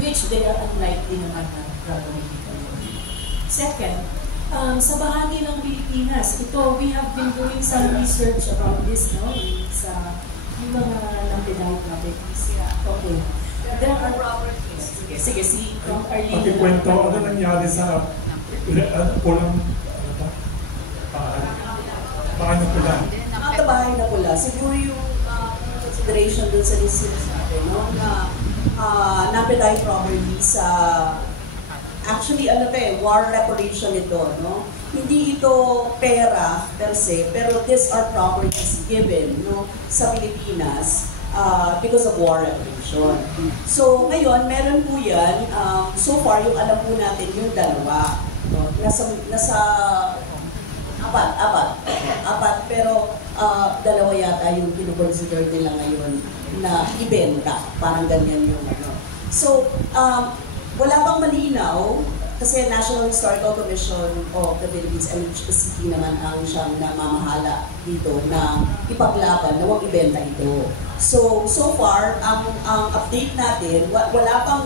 which they are unlikely naman na gagawin ito. Second, sa bahagi ng Pilipinas, we have been doing some research about this, no? Sa yung mga Lampeday properties. Okay. There are properties. Sige, si Arlene. Pakikwento, ano nangyari sa pulang, bahay na pula? Ang bahay na pula, siguro yung consideration dun sa research natin, no? Na Lampeday property sa actually, war reparation ito, no? Hindi ito pera per se, pero these are properties given, no, sa Pilipinas because of war reparation. So, ngayon, meron po yan, so far, yung alam po natin yung dalawa, no? Nasa apat, pero dalawa yata yung kinukonsider nila ngayon na ibenta, parang ganyan yung ano. So, wala pang malinaw kasi National Historical Commission of the Philippines, MHPCP naman ang siyang namamahala dito na ipaglaban na huwag ibenta ito. So far, ang update natin, wala pang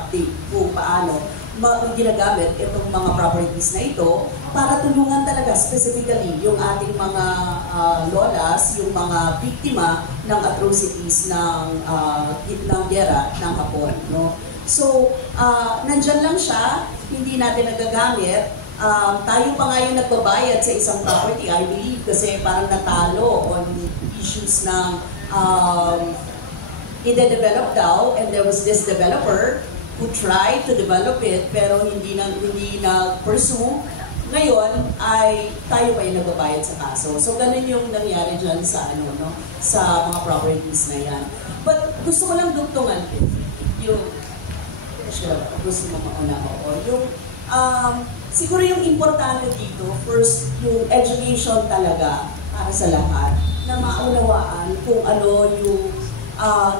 update kung paano ginagamit itong mga properties na ito para tulungan talaga specifically yung ating mga lolas, yung mga biktima ng atrocities ng giyera ng Hapon, no? So, nandyan lang siya, hindi natin nagagamit. Tayo pa nga yung nagbabayad sa isang property, I believe, kasi parang natalo on issues ng ide-develop daw, and there was this developer who tried to develop it, pero hindi na pursue. Ngayon, ay tayo pa yung nagbabayad sa kaso. So, ganun yung nangyari dyan sa, sa mga properties na yan. But gusto ko lang dugtungan yung gusto mo mauna ko. Siguro yung importante dito, first, yung education talaga para sa lahat, na maunawaan kung ano yung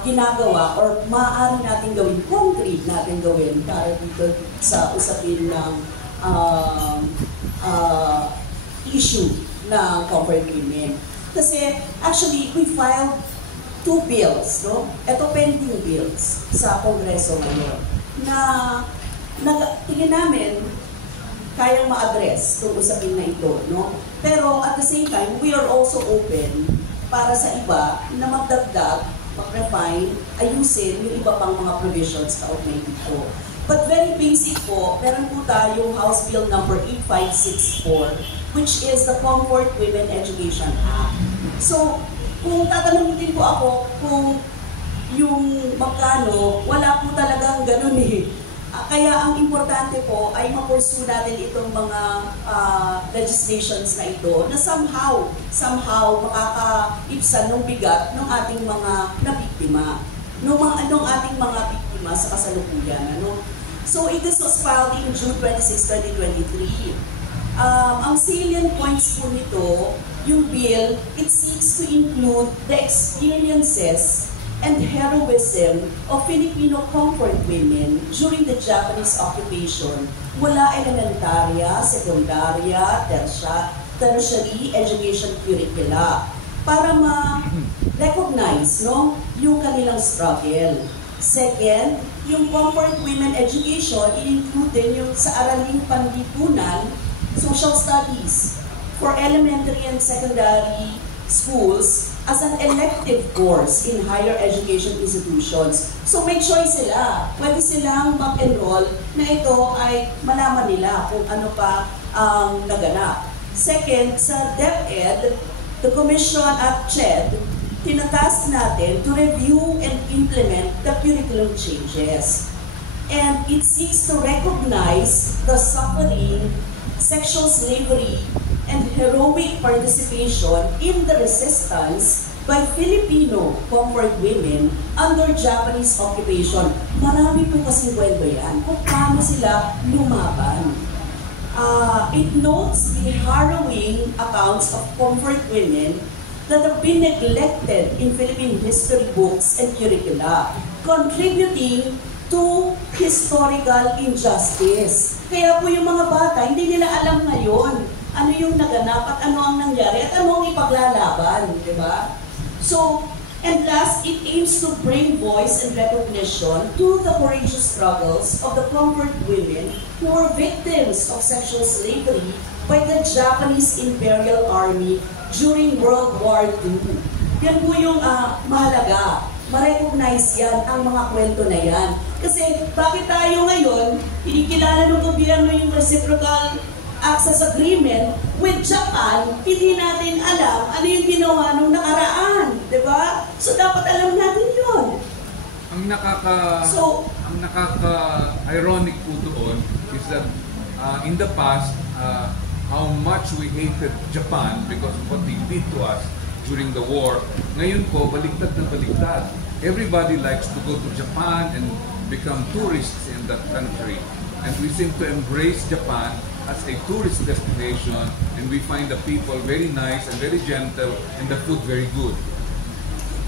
ginagawa or maaari natin gawin, concrete natin gawin para dito sa usapin ng issue ng comfort women. Kasi actually, we filed 2 bills, no? Ito pending bills sa Kongreso ngayon na tingin namin kayang ma-address itong usapin na ito, no? Pero at the same time, we are also open para sa iba na magdagdag, mag-refine, ayusin yung iba pang mga provisions kaugnay dito. But very basic po, meron po tayong House Bill number 8564, which is the Comfort Women Education Act. So, kung tatanungin po ako kung yung magkano, wala po talagang ganun eh. Kaya ang importante po ay ma-pursue natin itong mga legislations na ito na somehow makakaipsan ng bigat ng ating mga nabiktima, ng ating mga biktima sa kasalukuyan. Ano? So, this was filed in June 26, 2023. Ang salient points po nito, yung bill, it seeks to include the experiences and heroism of Filipino comfort women during the Japanese occupation mula elementarya, sekundarya, tertiary education curricula para ma-recognize, no, yung kanilang struggle. Second, yung comfort women education, i-include din yung sa araling panlipunan, social studies for elementary and secondary schools as an elective course in higher education institutions. So may choice sila. Pwede silang mag-enroll na ito ay malaman nila kung ano pa ang naganap. Second, sa DepEd, the Commission at CHED, tinatask natin to review and implement the curriculum changes. And it seeks to recognize the suffering, sexual slavery, and heroic participation in the resistance by Filipino comfort women under Japanese occupation. Marami po kasing kwento yan kung paano sila lumaban. It notes the harrowing accounts of comfort women that have been neglected in Philippine history books and curricula, contributing to historical injustice. Kaya po yung mga bata, hindi nila alam ngayon ano yung naganap at ano ang nangyari at ano ang ipaglalaban, di ba? So, and last, it aims to bring voice and recognition to the courageous struggles of the conquered women who were victims of sexual slavery by the Japanese Imperial Army during World War II. Yan po yung mahalaga. Ma-recognize yan, ang mga kwento na yan. Kasi bakit tayo ngayon, kinikilala ng gobyerno yung reciprocal access agreement with Japan, hindi natin alam ano yung ginawa nung nakaraan, di ba? So dapat alam natin yun. Ang nakaka-ironic po doon is that in the past, how much we hated Japan because of what they did to us during the war. Ngayon po, baliktad na baliktad. Everybody likes to go to Japan and become tourists in that country. And we seem to embrace Japan as a tourist destination, and we find the people very nice and very gentle and the food very good.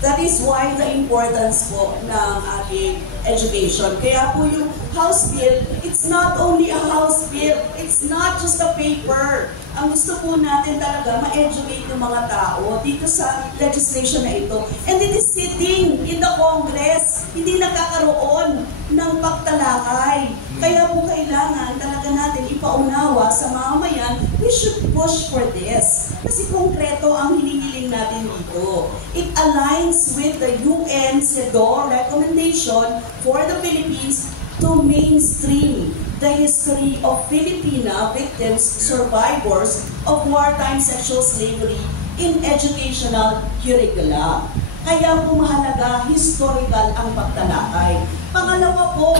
That is why the importance po ng ating education. Kaya po yung House Bill, it's not only a House Bill, it's not just a paper. Ang gusto po natin talaga, ma-educate yung mga tao dito sa legislation na ito. And it is sitting in the Congress, hindi nagkakaroon ng pagtalakay. Kaya po kailangan talaga natin ipaunawa sa mamamayan, we should push for this. Kasi konkreto ang hinihiling natin dito. It aligns with the UN CEDAW recommendation for the Philippines to mainstream the history of Filipina victims, survivors of wartime sexual slavery in educational curricula. Kaya po mahalaga, historical ang pagtalakay. Pangalawa po,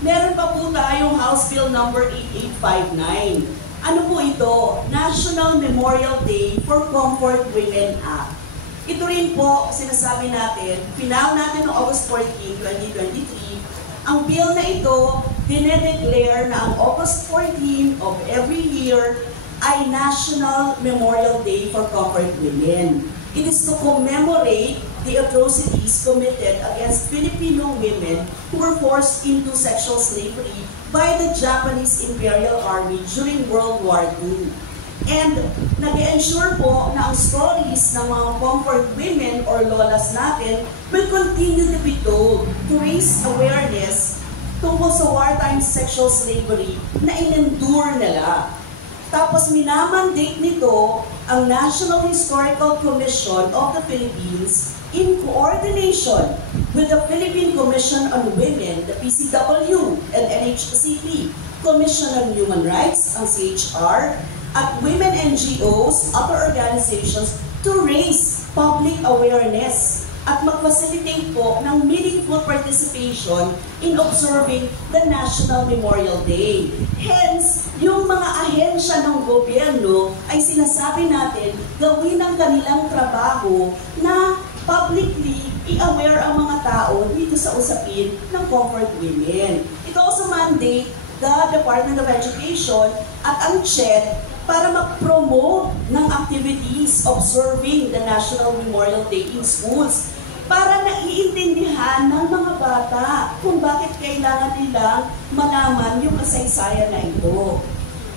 meron pa po tayong House Bill number 8859. Ano po ito? National Memorial Day for Comfort Women Act. Ito rin po, sinasabi natin, final natin noong August 14, 2023, ang bill na ito, dinedeclare na ang August 14 of every year ay National Memorial Day for Comfort Women. It is to commemorate the atrocities committed against Filipino women who were forced into sexual slavery by the Japanese Imperial Army during World War II. And nag-ensure po na ang stories ng mga comfort women or lolas natin will continue to be told to raise awareness tungkol sa wartime sexual slavery na in-endure nila. Tapos minamandate nito ang National Historical Commission of the Philippines in coordination with the Philippine Commission on Women, the PCW, and NHCP, Commission on Human Rights, ang CHR, at women NGOs, other organizations to raise public awareness at mag-facilitate po ng meaningful participation in observing the National Memorial Day. Hence, yung mga ahensya ng gobyerno ay sinasabi natin gawin ang kanilang trabaho na publicly i-aware ang mga tao dito sa usapin ng comfort women. It also mandate the Department of Education at ang CHED para mag-promote ng activities observing the National Memorial Day in schools para naiintindihan ng mga bata kung bakit kailangan nilang malaman yung kasaysayan na ito.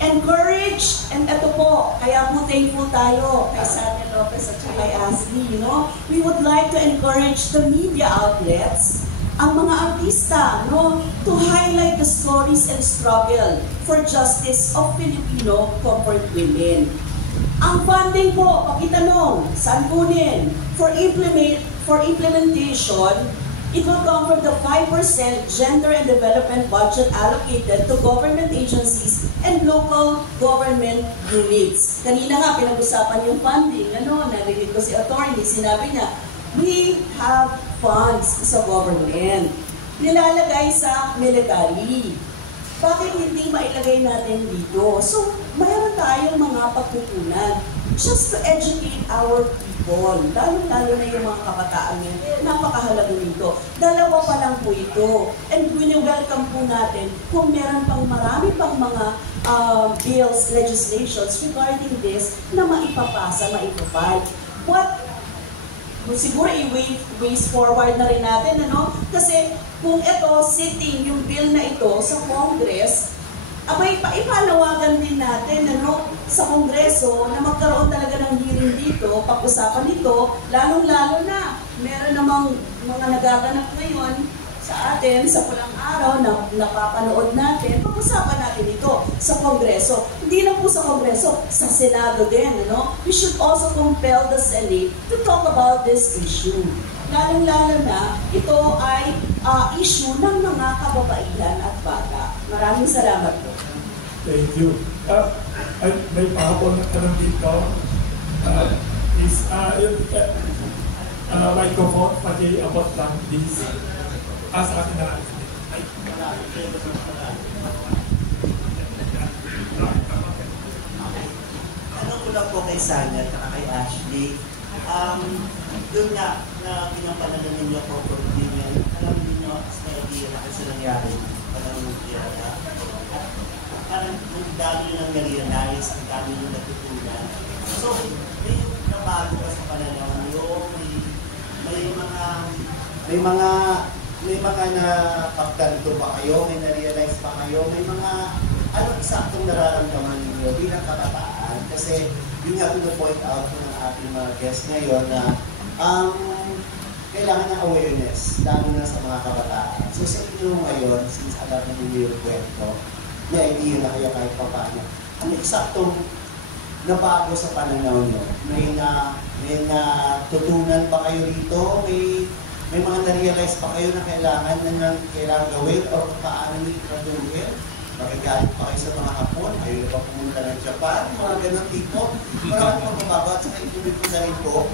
Encourage, and ito po, kaya po thankful tayo kay Sanya Lopez at kay Ashley, we would like to encourage the media outlets, ang mga artista, to highlight the stories and struggle for justice of Filipino comfort women. Ang funding po, pakitanong, saan kunin? For implementation, it will come from the 5% gender and development budget allocated to government agencies and local government units. Kanina nga, pinag-usapan yung funding. Narinig ko si attorney, sinabi niya, we have funds sa government. Nilalagay sa military. Bakit hindi mailagay natin dito? So, mayroon tayong mga pagkukunan just to educate our people. Lalo-lalo na yung mga kabataan yun. Napakahalaga nito. Dalawa pa lang po ito. And wini-welcome po natin kung meron pang marami pang mga bills, legislations regarding this na maipapasa, maipapile. What siguro i-ways forward na rin natin, ano? Kasi kung ito, sitting yung bill na ito sa Congress, abay, ipanawagan din natin, ano, sa Kongreso na magkaroon talaga ng hearing dito, pag-usapan ito, lalong-lalo na meron namang mga nagaganap ngayon sa atin, sa pulang araw na napapanood natin, pag-usapan natin ito sa Kongreso. Hindi lang po sa Kongreso, sa Senado din, ano? We should also compel the Senate to talk about this issue. Lalong-lalo na, ito ay issue ng mga kababaihan at bata. Maraming salamat po. Thank you. May pahabol na tanong dito. Microphone, pati abot lang, please. Sa akin na. Ano ko lang po kay Sanya at kay Ashley. Doon nga na pinampanalan ninyo po for opinion. Alam niyo sa idea na kasi nangyari. Parang nangyari. Parang ang dami nyo nang na-realize, ang dami nyo natutunan. So, may nabago ka sa pananaw nyo, may mga napagtanto ba kayo, may na-realize pa kayo, may mga anong eksaktong nararamdaman ninyo bilang kabataan. Kasi yun nga point out ko ng ating mga guests ngayon na kailangan ng awareness, lalo na sa mga kabataan. So sa inyo ngayon, since alam na ninyo yung kwento, may idea na kayo kahit pa paano. Ano eksaktong nabago sa pananaw nyo? May natutunan pa kayo dito? May mga na-realize pa kayo na kailangan gawin o paano nyo ikaduhin? Makigalit pa kayo sa mga Hapon? Ayaw na pa pumunta ng Japan? Mga ganang tipo? Marami pang mababaw at saka ituloy ko na rin po.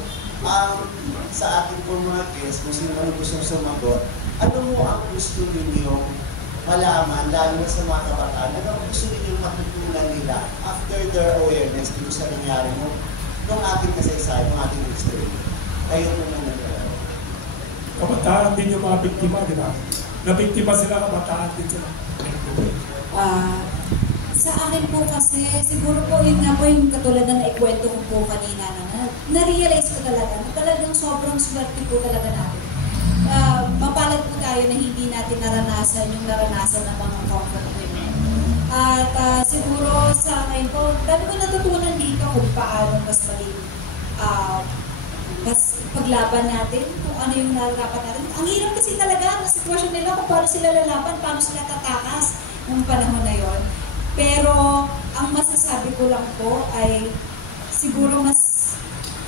Sa ating po mga guests, kung sino man gustong sumagot, ano mo ang gusto ninyo malaman, lalo na sa mga kabataan, ano ang gusto ninyong matutunan nila after their awareness dito sa nangyari mo nung ating kasaysayan, nung ating history? Kayo po na naglalaro. Kabataan din yung mga biktima, di ba? Nabiktima sila, kabataan din sila. Sa akin po kasi, siguro po yun nga po yung katulad na naikwento ko po kanina na-realize ko talaga na talagang sobrang swerte po talaga natin. Mapalad po tayo na hindi natin naranasan yung naranasan ng mga comfort women. At siguro sa akin po, dami ko natutunan dito kung paano mas maging mas paglaban natin, kung ano yung nararapat natin. Ang hirap kasi talaga na sitwasyon nila kung paano sila lalaban, paano sila tatakas ng panahon na yon. Pero ang masasabi ko lang po ay siguro mas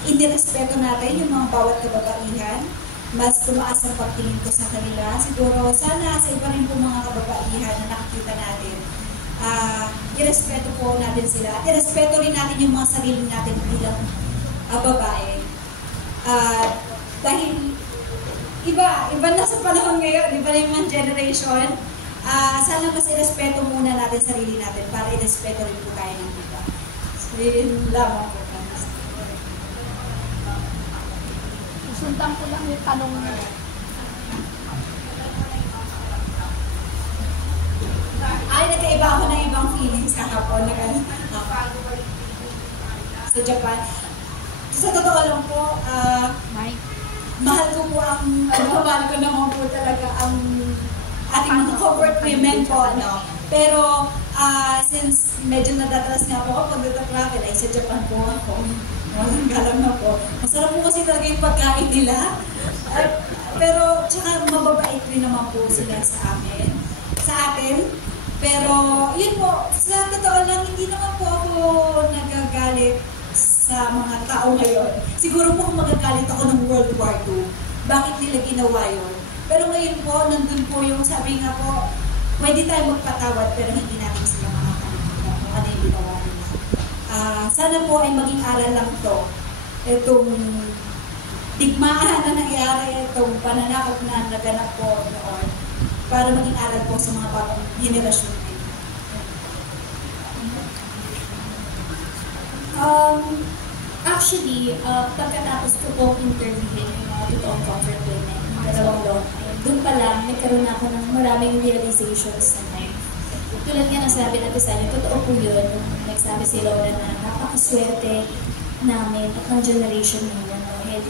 inirespeto natin yung mga bawat kababaihan, mas tumaas ang pagtingin ko sa kanila. Siguro sana sa iba rin po mga kababaihan na nakikita natin, irespeto po natin sila at irespeto rin natin yung mga sarili natin bilang babae. Dahil iba na sa panahon ngayon, iba na yung mga generation. Sana mas irespeto muna natin sarili natin para irespeto rin po tayo ng iba. So, yun lamang po. Sundan ko lang yung tanong mo. Ay, nagkaiba ako ng ibang feelings kahapon. Sa Japan. Sa totoo lang po, mahal ko po mahal ko naman po talaga ang ating mga comfort women po, ano. Pero, since medyo nadatalas nga po ako pag travel, ay sa Japan po ako. Walang galang na po. Masarap po kasi talaga yung pagkain nila. Pero, tsaka mababait rin naman po sila sa atin. Pero, yun po, sa totoo lang, hindi naman po ako nagagalit sa mga tao ngayon. Siguro po kung magagalit ako ng World War II, bakit nila ginawa yun? Pero ngayon po, nandun po yung sabi nga po, pwede tayo magpatawad pero hindi natin sila makakalimutan kung ano yung ginawa nila. Sana po ay maging aral lang to. Itong digmaan na nangyari, itong pananakot na naganap po noon, para maging aral po sa mga bagong henerasyon. Actually, pagkatapos ko po interviewin yung mga totoong comfort women, dalawang loob, doon pa lang, nagkaroon ako ng maraming realizations na time. Tulad nga ng sabi natin sa inyo, totoo po yun, nagsabi si Laura na napakaswerte namin at ng generation ngayon.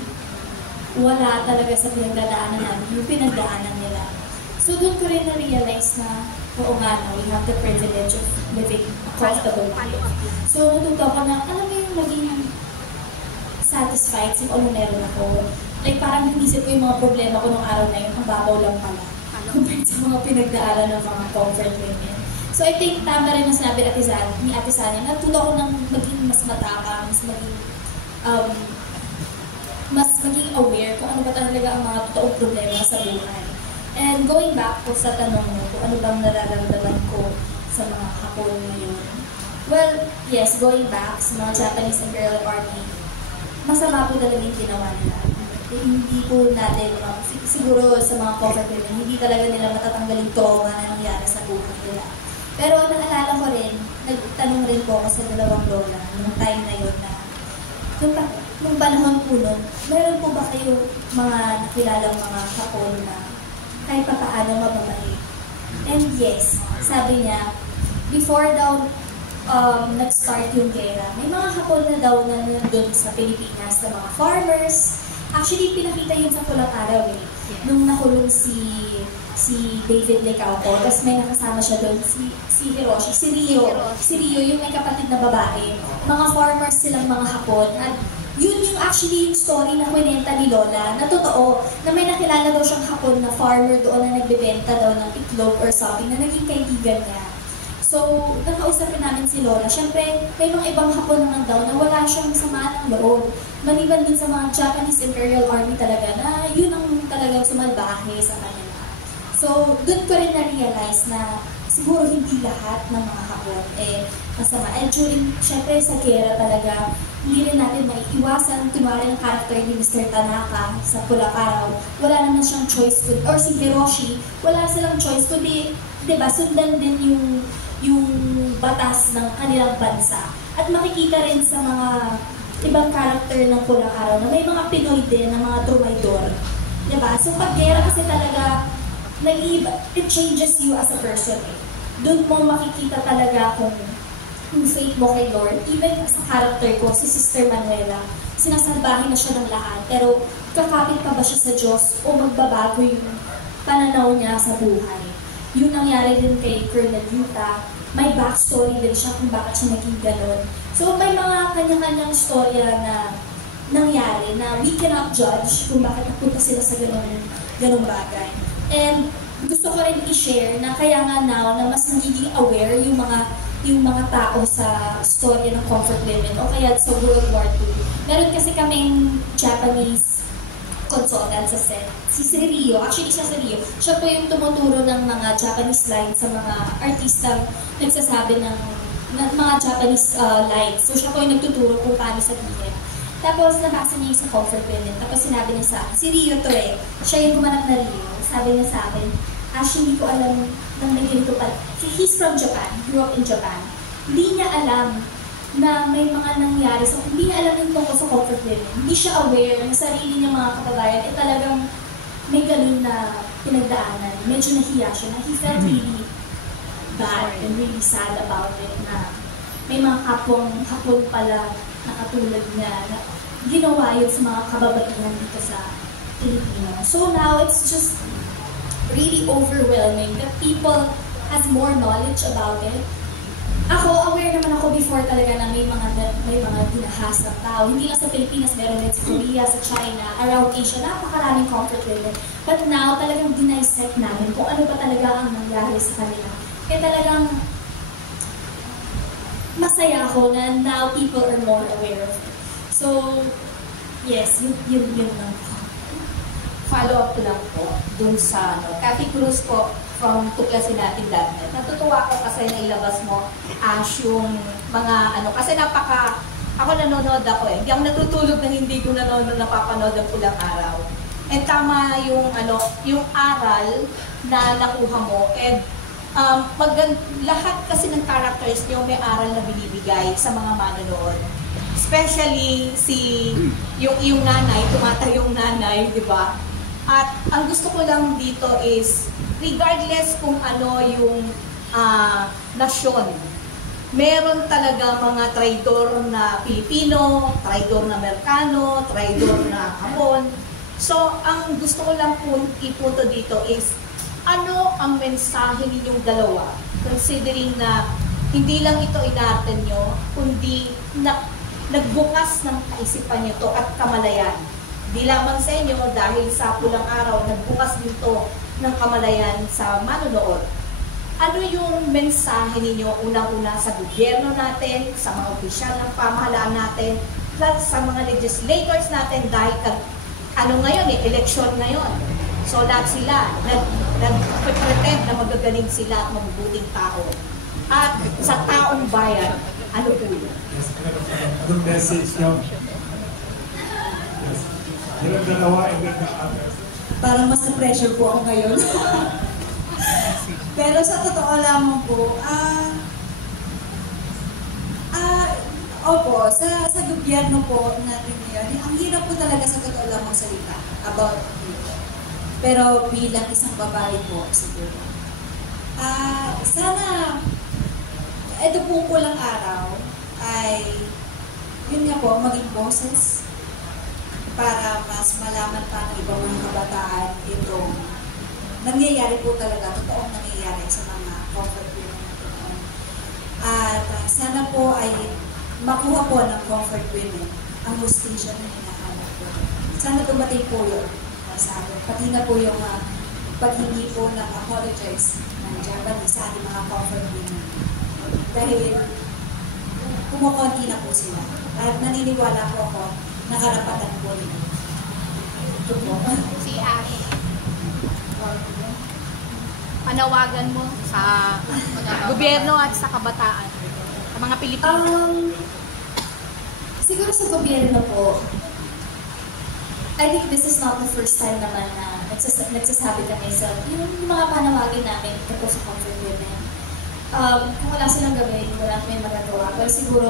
wala talaga sa pinagdadaanan namin yung pinagdaanan nila. So doon ko rin na-realize na, oo nga na, we have the privilege of living a comfortable life. So natuto ko na, alam mo yung maging satisfied sa kung ano meron ako. Like parang naisip ko yung mga problema ko nung araw na yun, ang babaw lang pala. Compared sa mga pinagdaanan ng mga comfort women. So I think tama rin ang sinabi ni Ate Sanya, natuto ko ng maging mas matapang, mas maging aware kung ano ba talaga ang mga totoong problema sa buhay. And going back po sa tanong mo, kung ano bang nararamdaman ko sa mga Hapon ngayon. Well, yes, going back sa mga Japanese Imperial Army, masama po talaga yung ginawa nila. Hindi po natin, siguro sa mga comfort women, hindi talaga nila matatanggalin trauma na nangyari sa buhay nila. Pero naalala ko rin, nagtanong rin po ako sa dalawang lola nung time na yun na nung panahon po nun, meron po ba kayo mga nakilalang mga Hapon na kahit pa paano mababait? And yes, sabi niya, before daw nag-start yung gera, may mga Hapon na daw na nandun sa Pilipinas na mga farmers. Actually, pinakita yun sa Pulang Araw eh. Nung nakulong si David Lecauco, tapos may nakasama siya doon, si Hiroshi, si Rio, yung may kapatid na babae. Mga farmers silang mga Hapon. At yun yung actually yung story na kwenta ni Lola, na totoo, na may nakilala daw siyang Hapon na farmer doon na nagbebenta daw ng itlog or something, na naging kaibigan niya. So, nakausapin namin si Lola. Siyempre, may mga ibang Hapon naman daw na wala siyang samaan ng loob. Maliban din sa mga Japanese Imperial Army talaga na yun ang talagang sumalbahe sa kanila. So, doon ko rin na-realize na siguro hindi lahat ng mga Hapon masama. And during, syempre sa gera talaga, hindi rin natin maiiwasan. Kunwari ang character ni Mr. Tanaka sa Pulang Araw, wala naman siyang choice, or si Hiroshi, wala silang choice, kundi, diba, sundan din yung batas ng kanilang bansa. At makikita rin sa mga ibang character ng Pulang Araw na may mga Pinoy din na mga trumaydor. Diba? So pag gera kasi talaga, it changes you as a person. Doon mo makikita talaga kung faith mo kay Lord. Even sa character ko, si Sister Manuela, sinasalbahin na siya ng lahat. Pero kakapit pa ba siya sa Diyos o magbabago yung pananaw niya sa buhay? Yun nangyari din kay Colonel Yuta. May backstory din siya kung bakit siya naging ganon. So may mga kanya-kanyang storya na nangyari na we cannot judge kung bakit napunta sila sa ganong bagay. And gusto ko rin i-share na kaya nga now na mas nagiging aware yung mga tao sa storya ng comfort women o kaya sa World War II. Meron kasi kaming Japanese consultant sa set. Si Rio, actually siya si Rio, siya po yung tumuturo ng mga Japanese lines sa mga artistang nagsasabi ng mga Japanese lines. So siya po yung nagtuturo kung paano sabihin. Tapos nabasa niya yung sa comfort women. Tapos sinabi niya sa akin, si Rio to siya yung gumanap na Rio. Sabi niya sa akin, actually hindi ko alam nang naging ito pa. He's from Japan, grew up in Japan. Hindi niya alam na may mga nangyari. So, hindi niya alam yung tungkol sa comfort women. Hindi siya aware na sarili niya mga kababayan talagang may ganun na pinagdaanan. Medyo nahiya siya na he felt really bad and really sad about it na may mga hapon pala na katulad niya na ginawa yun sa mga kababaihan dito sa Pilipino. So now, it's just really overwhelming that people has more knowledge about it. Ako, aware naman ako before talaga na may mga dinahas ng tao. Hindi lang sa Pilipinas, meron din sa Korea, sa China, around Asia, napakaraming comfort women. But now, talagang dissect namin kung ano ba talaga ang nangyari sa kanila. Kaya talagang masaya ako na now people are more aware of it. So, yes, yun lang po. Follow-up lang po dun sa Cathy Cruz po from Tuklasin Natin Lahat. Natutuwa ko kasi nailabas mo yung mga kasi ako nanonood ako hindi ako natutulog na hindi ko napapanood ang Pulang Araw. And tama yung aral na nakuha mo and lahat kasi ng characters niyo may aral na binibigay sa mga manonood. Especially yung nanay, tumatayong nanay, di ba? At ang gusto ko lang dito is, regardless kung ano yung nasyon, meron talaga mga traidor na Pilipino, traidor na Amerikano, traidor na Hapon. So, ang gusto ko lang po ipunto dito is, ano ang mensahe ninyong dalawa? Considering na hindi lang ito inaten nyo, kundi nagbukas ng kaisipan nyo to at kamalayan. Di lamang sa inyo dahil sa pulang araw, nagbukas dito ng kamalayan sa manonood. Ano yung mensahe ninyo unang-una sa gobyerno natin, sa mga opisyal ng pamahalaan natin, plus sa mga legislators natin dahil ngayon election ngayon. So lahat sila, nag-pretend na magagaling sila at mabubuting tao. At sa taong bayan, ano po yun? Yes, anong message nyo? Yes. Yung dalawa and then the others. Parang mas na-pressure po ako ngayon. Pero sa totoo lamang po, opo, sa gobyerno po natin ngayon, ang hirap po talaga sa totoo lamang salita about dito. Pero bilang isang babae po, siguro. Sana, ito po pulang araw ay, yun nga po, maging boses para mas malaman pa ng ibang mga kabataan itong nangyayari po talaga, totoong nangyayari sa mga comfort women na totoo. At sana po ay makuha po ng comfort women ang hustisya na hinahanap po. Sana dumating po yun sa atin. Pati na po yung paghingi po ng apologize ng Japanese sa ating mga comfort women. Dahil kumukonti na po sila. At naniniwala po ako na karapatan po nila. Ito po. Si Ash, panawagan mo sa gobyerno at sa kabataan, sa mga Pilipino. Siguro sa gobyerno po, I think this is not the first time naman na nagsasabi kami sa yung mga panawagin namin ito po sa comfort women. Kung wala silang gawin, wala kami magagawa. Pero siguro,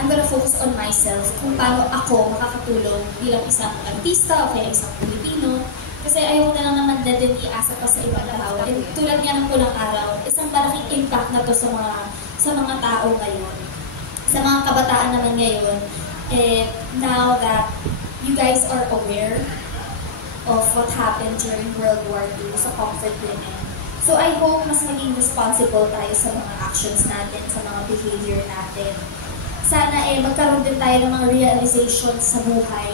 I'm gonna focus on myself kung paano ako makakatulong bilang isang artista o kaya isang Pilipino. Kasi ayaw na lang naman din iasa pa sa ibang tao. And tulad nga ng pulang araw, isang malaking impact na to sa mga tao ngayon. Sa mga kabataan naman ngayon, now that you guys are aware of what happened during World War II sa comfort women. So I hope mas maging responsible tayo sa mga actions natin, sa mga behavior natin. Sana magkaroon din tayo ng mga realizations sa buhay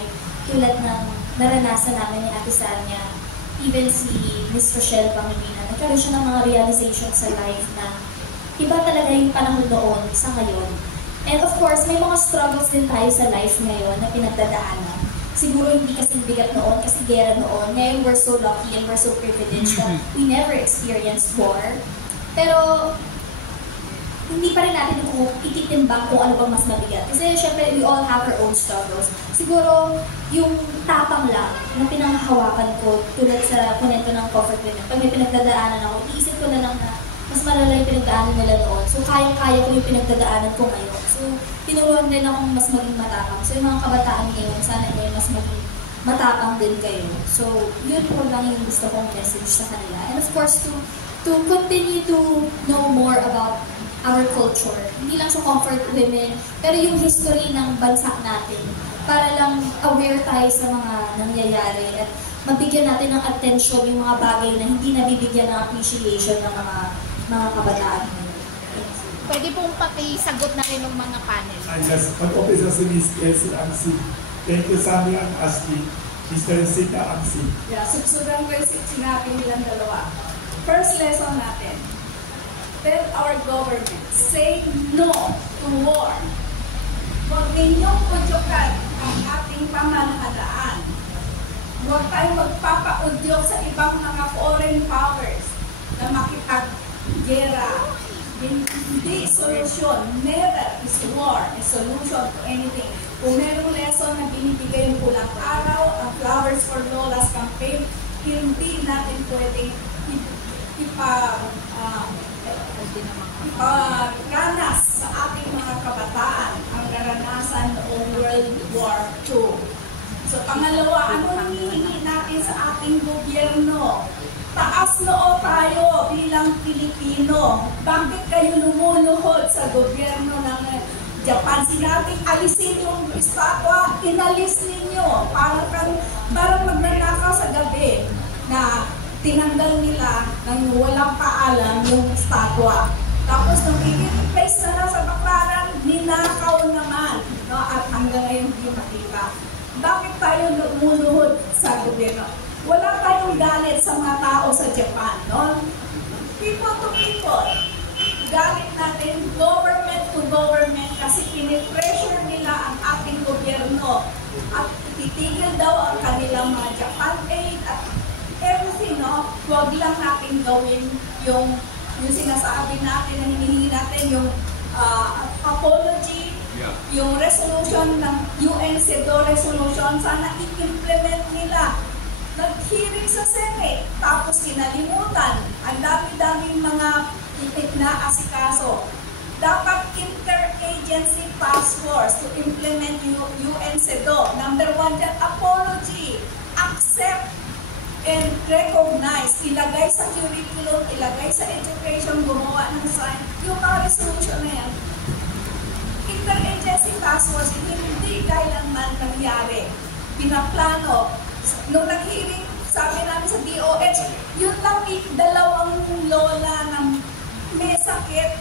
tulad ng naranasan namin ni Ate Sanya, even si Miss Rochelle Pangilinan. Nagkaroon siya ng mga realizations sa life na iba talaga yung panahon noon sa ngayon. And of course, may mga struggles din tayo sa life ngayon na pinagdadaanan. Siguro hindi kasing bigat noon, kasi gera noon. Ngayon, we're so lucky and we're so privileged that we never experienced war. Pero, hindi pa rin natin ititimbang kung ano bang mas mabigat. Kasi, syempre, we all have our own struggles. Siguro, yung tapang lang na pinanghahawakan ko tulad sa kunento ng comfort women, pag may pinagdadaanan ako, iisip ko na lang na mas malala yung pinagdaanan nila noon. So, kaya ko yung pinagdadaanan ko ngayon. So, tinuruan din akong mas maging matapang. So, yung mga kabataan ngayon, sana mas maging matapang din kayo. So, yun po lang yung gusto kong message sa kanila. And of course, to continue to know more about our culture. Hindi lang sa comfort women, pero yung history ng bansa natin. Para lang aware tayo sa mga nangyayari at mabigyan natin ng attention yung mga bagay na hindi nabibigyan ng appreciation ng mga kabataan ngayon. Pwede pong pakisagot na rin ng mga panel. Yes, mag-officer si Ms. Elsie Angsi. Thank you, Sammy and Ashley. Mr. Sita Angsi. Yeah, subsudan ko yung sinabi nilang dalawa. First lesson natin, tell our government, say no to war. Huwag ninyong kudyokan ang ating pamahalaan. Huwag tayong magpapaudyok sa ibang mga foreign powers na makipag-gera. Hindi solusyon. Never is war a solution to anything. Kung merong lesson na binibigay yung pulang araw, ang Flowers for Lola's campaign, hindi natin pwedeng iparanas sa ating mga kabataan ang karanasan noong World War II. So pangalawa, ano hinihingi natin sa ating gobyerno? Taas noo tayo bilang Pilipino. Bakit kayo lumuluhod sa gobyerno ng Japan. Sinabing alisin yung estatwa, inalis ninyo. Parang magnanakaw sa gabi na tinanggal nila ng walang paalam yung estatwa. Tapos nung i-replace na lang sa Baclaran, ninakaw naman. No? At hanggang ngayon hindi makita. Bakit tayo lumuluhod sa gobyerno? Wala tayong galit sa mga tao sa Japan. No? People to people. Galit natin government to government kasi pinipressure nila ang ating gobyerno at titigil daw ang kanilang mga Japan aid at everything, no? Huwag lang natin gawin yung sinasabi natin na hinihingi natin yung apology, yung resolution ng UN CEDAW resolution, sana i-implement nila. Nag-hearing sa Senate, tapos kinalimutan. Ang dami-daming mga na asikaso. Dapat interagency task force to implement UN CEDAW. Number 1 dyan, apology. Accept and recognize. Ilagay sa curriculum, ilagay sa education, gumawa ng sign. Yung mga resolution na yan. Interagency task force, hindi kailanman nangyari. Pinaplano. Nung nag-hearing, sabi namin sa DOH, yun lang dalawang lola ng may sakit,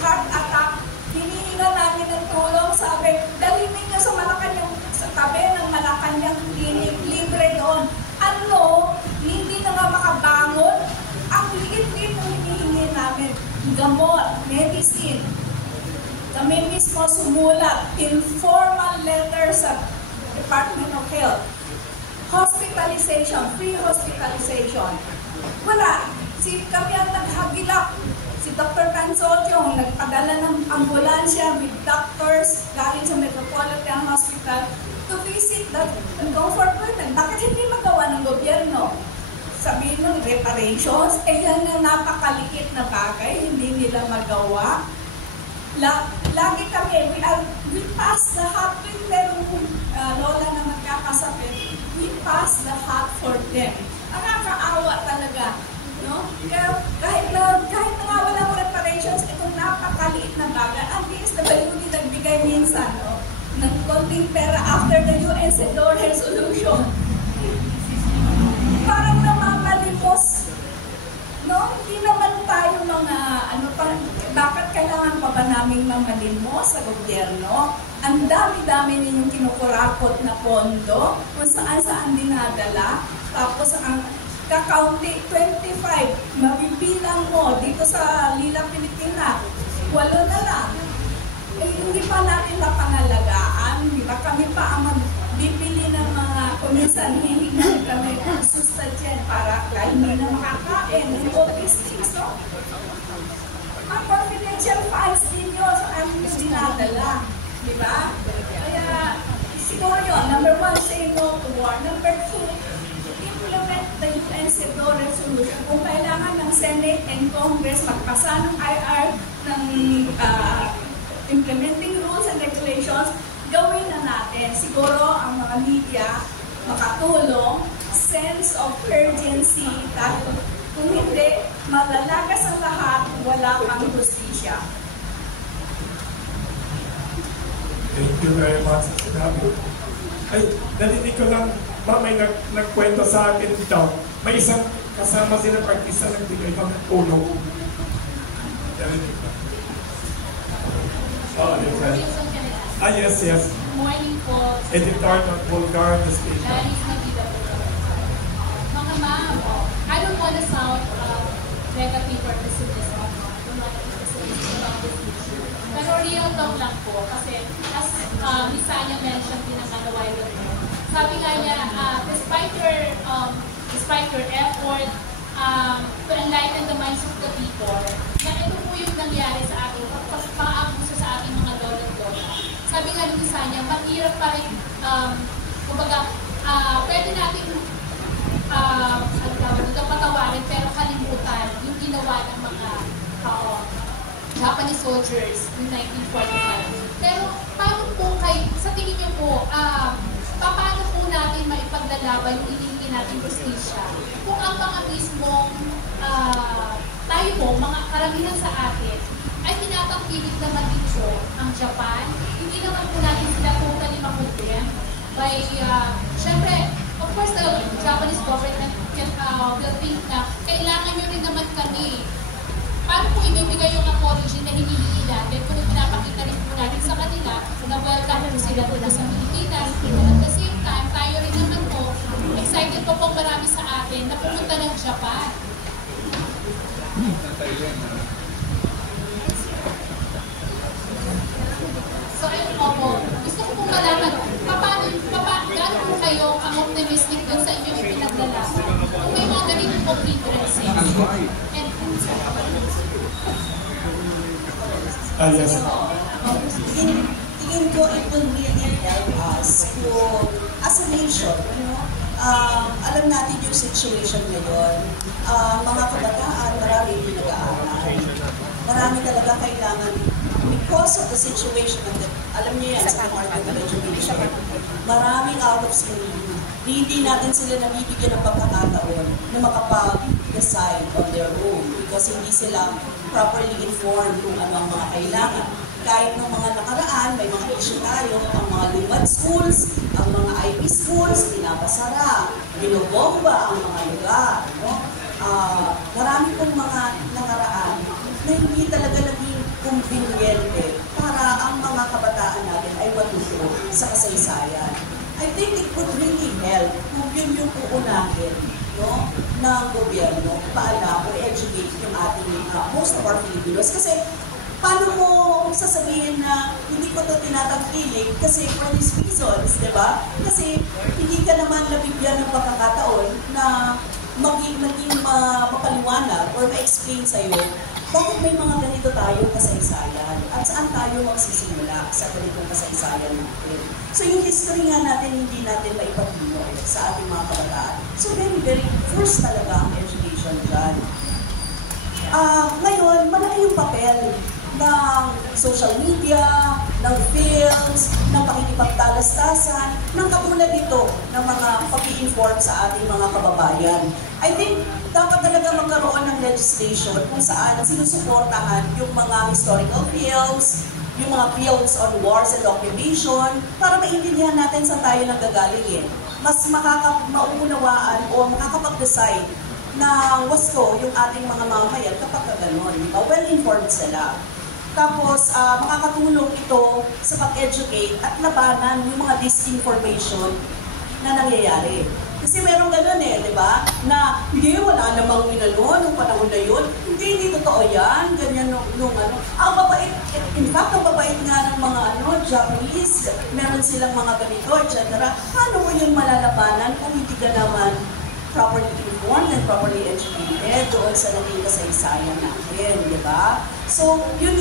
heart attack, hinihinga namin ng tulong, sabi, dalhin ninyo sa Malacanang, sa tabi ng Malacanang clinic, libre doon. Ano, hindi na nga makabangon, ang liit-liit ang hinihingi namin, gamot, medicine. Kami mismo sumulat, informal letter sa Department of Health. Hospitalization, free hospitalization. Wala. Kami ang naghagilap. Si Dr. Tansotyong nagpadala ng ambulansya with doctors galing sa Metropolitan Hospital to visit the comfort women. Bakit hindi magawa ng gobyerno? Sabihin mo, reparations, yan ang napakaliit na bagay, hindi nila magawa. Lagi kami, we pass the hat, merong lola na magkakasapit, we pass the hat for them. Nakakaawa talaga. No? Kahit na nga walang reparations, itong napakaliit na bagay, ang DSWD nagbigay minsan, no? Ng konting pera after the UN CEDAW resolution. Parang namamalimos. No? Hindi naman tayo mga, bakit kailangan pa ba namin mamalimos sa gobyerno? Ang dami-dami ninyong kinukurakot na pondo, kung saan-saan dinadala, tapos ang kakaunti, 25, mabibilang mo dito sa Lila, Pilipina, 8 na lang. Eh, hindi pa natin napangalagaan, di ba? Kami pa ang magbibili ng mga, kuminsan hihingan kami ng sustansyan para kahit hindi na makakain, ng autistic. So, ang confidential files ninyo sa aming dinadala, di ba? Kaya, siguro yun, number 1, say no to war. Number 2, implement the UN CEDAW resolution. Kung kailangan ng Senate and Congress magpasa ng IR ng implementing rules and regulations, gawin na natin. Siguro ang mga media makatulong, sense of urgency, dahil kung hindi, malalagas ang lahat, wala pang justisya. Thank you very much. Ay, narinig ko lang, may nagkwento sa akin dito. May isang kasama silang artista nagbigay ng tulong. Yes. Morning po. Editor ng Bulgar the Station. Mga ma'am, I don't want to sound negative or pessimistic about this issue. Pero real talk lang po. Kasi as Miss Sanya mentioned din naman a while ago, sabi nga niya, despite your effort to enlighten the minds of the people, na ito po yung nangyari sa ating pang-abuso sa ating mga lola. Sabi nga ni Sanya, mahirap pa rin, kumbaga, pwede natin patawarin pero kalimutan yung ginawa ng mga Japanese soldiers in 1945. Pero paano po sa tingin niyo po, paano po natin maipaglalaban yung inihingi natin justisya kung ang mga mismong tayo po, mga karamihan sa atin, ay tinatanggap pilit na mag-intro ang Japan, hindi naman po natin sila totally makondem. By, syempre, of course, the Japanese government will think na kailangan nyo rin naman kami. Paano po ibibigay yung apology na hinihingi natin kung pinapakita rin po natin sa kanila na welcome po sila po sa Pilipinas. At the same time, tayo rin naman po, excited po po marami sa atin na pumunta ng Japan. So, ayun po, gusto ko pong malaman, gaano po kayo ang optimistic dun sa inyong ipinaglalaban? Kung may mga ganito po differences. Yes. Tingin ko it will really help us to, as a nation, alam natin yung situation ngayon. Mga kabataan, marami hindi nag-aaral. Marami talaga kailangan, because of the situation, alam niyo yan sa Department of Education, maraming out of school. Hindi natin sila nabibigyan ng pagkakataon na makapag-decide on their own because hindi sila properly informed kung ano ang mga kailangan. Kahit ng mga nakaraan, may mga issue tayo, ang mga lumad schools, ang mga IB schools, pinapasara, binobomba ang mga lugar. No? Marami pong mga nakaraan na hindi talaga naging convenient para ang mga kabataan natin ay matuto sa kasaysayan. I think it would really help kung yun yung uunahin, no, ng gobyerno, paala o educate yung ating most of our Filipinos. Kasi paano mo sasabihin na hindi ko ito tinatangkilik kasi for these reasons, di ba? Kasi hindi ka naman nabigyan ng pagkakataon na maging mapaliwanag or ma-explain sa'yo bakit may mga ganito tayong kasaysayan at saan tayo magsisimula sa ganitong kasaysayan natin. So yung history nga natin, hindi natin maipatino sa ating mga kabataan. So very first talaga ang education dyan. Ngayon, malaki yung papel ng social media, ng films, ng pakikipagtalastasan, ng katulad nito ng mga pag-i-inform sa ating mga kababayan. I think dapat talaga magkaroon ng legislation kung saan sinusuportahan yung mga historical films, yung mga films on wars and occupation, para maintindihan natin saan tayo nanggagaling. Mas mauunawaan o makakapag-decide na wasto yung ating mga mamamayan kapag gano'n. Well-informed sila. Tapos, makakatulong ito sa pag-educate at labanan yung mga disinformation na nangyayari. Kasi merong gano'n di ba? Na, hindi, wala namang inano nung panahon na yun. Hindi totoo yan. Ganyan nung ano. Ang babait, in fact, ang babait nga ng mga Japanese, meron silang mga ganito, etc. Paano mo yung malalabanan kung hindi ka naman properly informed and properly educated doon sa naging kasaysayan natin, di ba? So, yun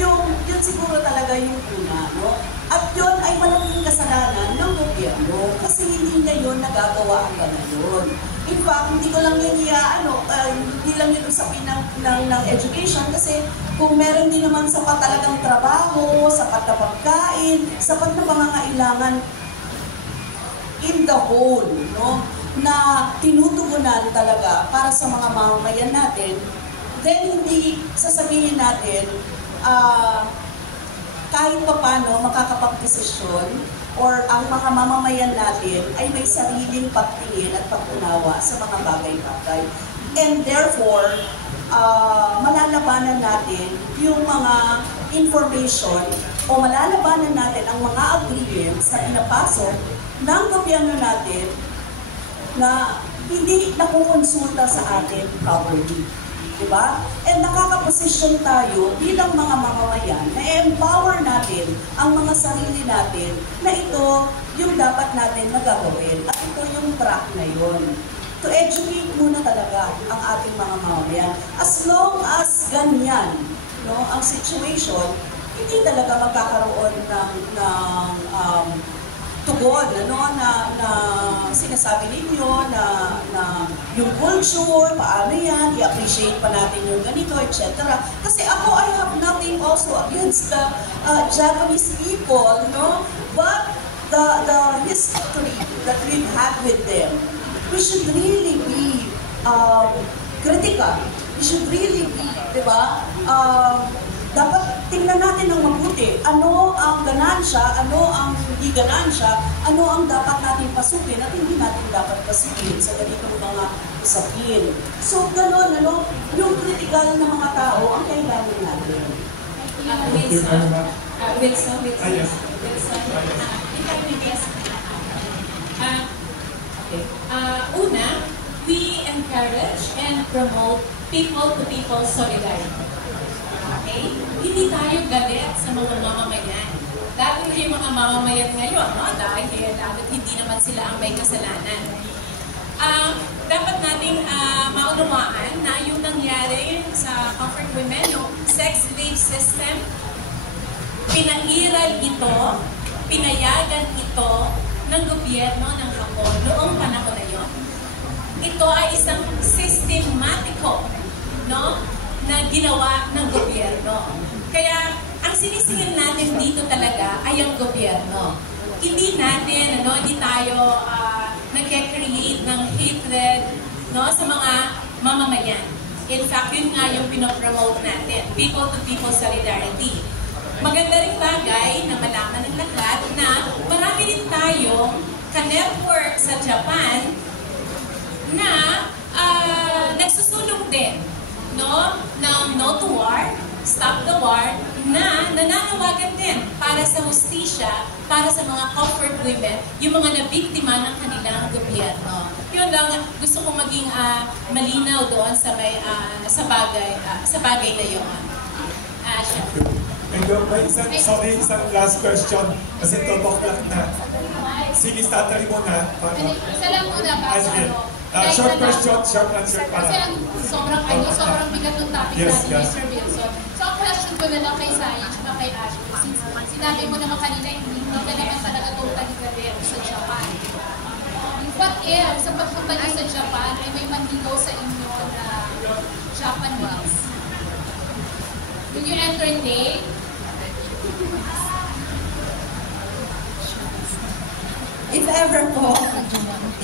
siguro talaga yung una, no? At yun ay malaking kasalanan ng gobyerno kasi hindi niya yun nagagawa hanggang ngayon. In fact, hindi ko lang yun hindi lang yun usapin ng education kasi kung meron din naman sapat talagang trabaho, sapat na pagkain, sapat na pangangailangan in the whole, no? Na tinutugunan talaga para sa mga mamamayan natin, then hindi sasabihin natin kahit pa paano makakapag-desisyon or ang mga mamamayan natin ay may sariling pagtingin at pag-unawa sa mga bagay-bagay. And therefore, malalabanan natin yung mga information o malalabanan natin ang mga agreements na pinapasok ng gobyerno natin na hindi nakukonsulta sa atin properly. Diba? And nakakaposisyon tayo bilang mga mamamayan na empower natin ang mga sarili natin na ito yung dapat natin magagawin. At ito yung track na yun. To educate muna talaga ang ating mga mamamayan. As long as ganyan, no, ang situation, hindi talaga magkakaroon ng tugon, na sinasabi ninyo na yung culture, paano yan, i-appreciate pa natin yung ganito, etc. Kasi ako, I have nothing also against the Japanese people, no? But the history that we've had with them, we should really be critical. We should really be, di ba? dapat tingnan natin ng mabuti. Ano ang ganansya, ano ang hindi ganansya, ano ang dapat natin pasukin at hindi natin dapat pasukin sa ganitong mga usapin. So, gano'n, yung critical na mga tao ang kailangan natin. Wilson. Yes. Una, we encourage and promote people-to-people solidarity. Okay? Hindi tayo galit sa mga mamamayan. Lalo na yung mga mamamayan ngayon, no? Dahil hindi naman sila ang may kasalanan. Dapat nating maunawaan na yung nangyari sa comfort women, yung sex-slave system, pinairal ito, pinayagan ito ng gobyerno ng Hapon noong panahon na yun. Ito ay isang sistematiko, no, na ginawa ng gobyerno. Kaya ang sinisingil natin dito talaga ay ang gobyerno. Hindi natin, hindi tayo nag-create ng hatred, no, sa mga mamamayan. In fact, yun nga yung pinopromote natin, people-to-people solidarity. Maganda rin bagay na malaman ng lahat na marami rin tayong ka-network sa Japan na nagsusulong din, no, ng No to War, Stop the War, na nananawagan din para sa hustisya, para sa mga comfort women, yung mga nabiktima ng kanilang gobyerno. Yun lang, gusto kong maging malinaw doon sa bagay na yun. May isang last question kasi 12 o'clock na. Sige, tatali mo na. Isa lang muna para short question, short answer para. Kasi sobrang bigat ng topic natin, Mr. Wilson. So, ang question ko na lang kay Science at kay Ashley, since sinabi mo naman kanina, hindi ka naman talaga totally career sa Japan. What if, sa pagpunta niyo sa Japan, ay may manligaw sa inyo na Japanese? Will you entertain? If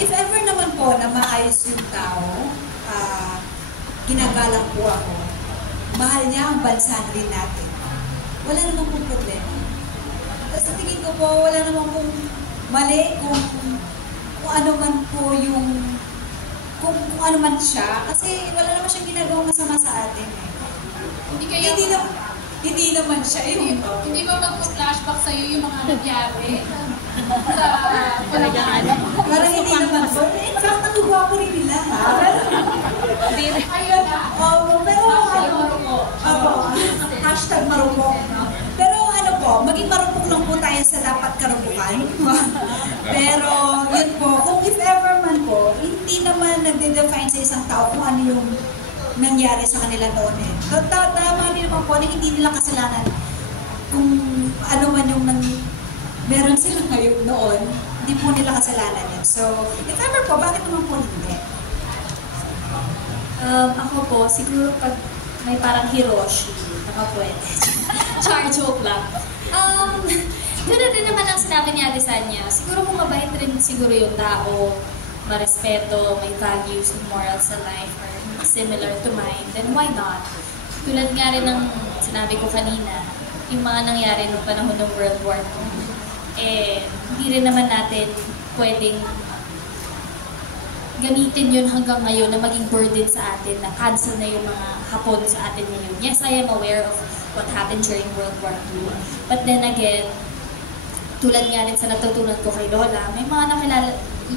ever naman po na maayos yung tao, ginagalang po ako, mahal niya ang bansa rin natin. Wala namang pong problema. Sa tingin ko po, wala namang pong mali kung ano man po yung, kung ano man siya, kasi wala naman siyang ginagawang masama sa atin. Hindi naman siya yung... Hindi ba mag-flashback sa'yo yung mga nangyari? Sa parang hindi naman po. In fact, nagugwapo rin nila. Ayun na. Pero hashtag marupok. Pero ano po, maging marupok lang po tayo sa dapat karupukan. Pero yun po, kung if ever man po, hindi naman nagde-define sa isang tao kung ano yung nangyari sa kanila noon eh. Tama din naman po na hindi nila kasalanan kung ano man yung meron sila ngayon noon, hindi po nila kasalanan yun. So, if ever po, bakit naman po hindi? Ako po, siguro pag may parang Hiroshi, nakapwede. Char, joke lang. Gano'n din naman ang sinabi ni Ate Sanya. Siguro kung mabait rin siguro yung tao, marespeto, may values and morals sa life or similar to mine, then why not? Tulad nga rin ng sinabi ko kanina, yung mga nangyari noong panahon ng World War II, hindi rin naman natin pwedeng gamitin yun hanggang ngayon na maging burden sa atin, na cancel na yung mga Hapon sa atin ngayon. Yes, I am aware of what happened during World War II. But then again, tulad nga rin sa natutunan ko kay Lola, may mga nakilala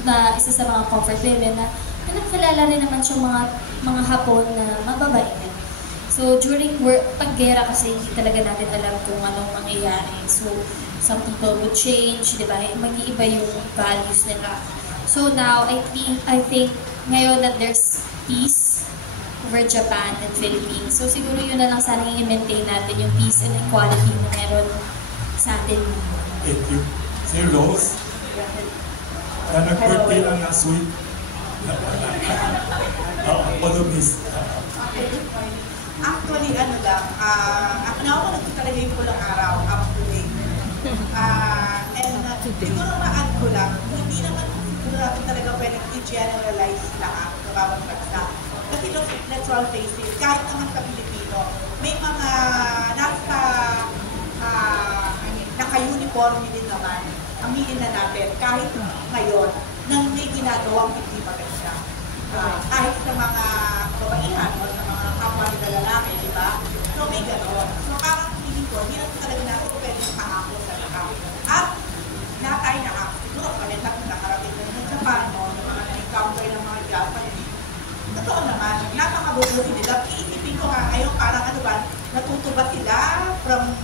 na isa sa mga comfort women na nakilala rin naman siyang mga Hapon na mababait. So during pag-gera kasi hindi talaga natin alam kung anong mangyayari. So some people would change, di ba? Mag-iiba yung values nila. So now, I think ngayon that there's peace over Japan and Philippines. So siguro yun na lang sana i-maintain natin yung peace and equality na meron sa atin. Thank you. Sir Rose, na nag-birthday lang na sweet. Palomis. Actually, ako nagko talaga yung pulang araw, up to date. Siguro ma-add ko lang, hindi naman siguro natin talaga pwedeng i-generalize lahat ng bawat bansa. Kasi let's all face it, kahit naman sa Pilipino, may mga nasa conforme din naman, aminin na natin, kahit ngayon, nang may ginagawang hindi maganda. Kahit sa mga kababaihan o sa mga kapwa nila lalaki, di ba? So may gano'n. So parang feeling ko, hindi natin talaga natin pwedeng kahapon sa lahat. At lahat tayo siguro kami lahat na nakarating na sa Japan, no? Yung mga na-encounter ng mga Japanese. Totoo naman, napakabubuti nila. Iisipin ko nga ngayon, parang ano ba, natuto ba sila from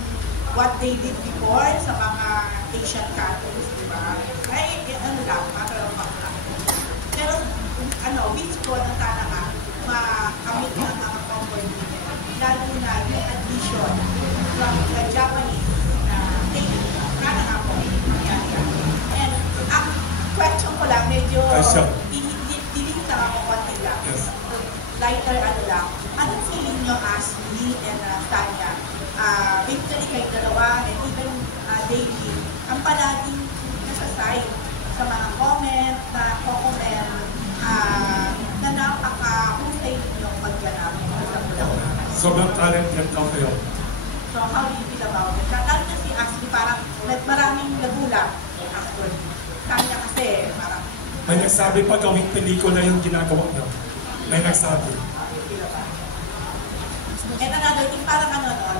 what they did before sa mga Asian countries, di ba? Ay, ano lang, makarapang lang. Pero, wish ko na sana nga, makamit ng mga comfort women. Lalo na yung addition from the Japanese na Navy. Sana nga po, mangyari. And, ang question ko lang, medyo dilihit lang ako konti lang. Lighter lang. Anong feeling nyo as me and Tanya? Basically kayo dalawa and even Davey, ang palaging nasa side sa mga comment na comment na napaka-husay ninyong magganap sa Bulacan. Sobrang talented daw kayo. So how do you feel about it? Lalo na si Ashley, parang maraming nagulang actually. Kanya kasi parang may nagsabi pa gawing pelikula yung ginagawa niyo. May nagsabi. And another thing, parang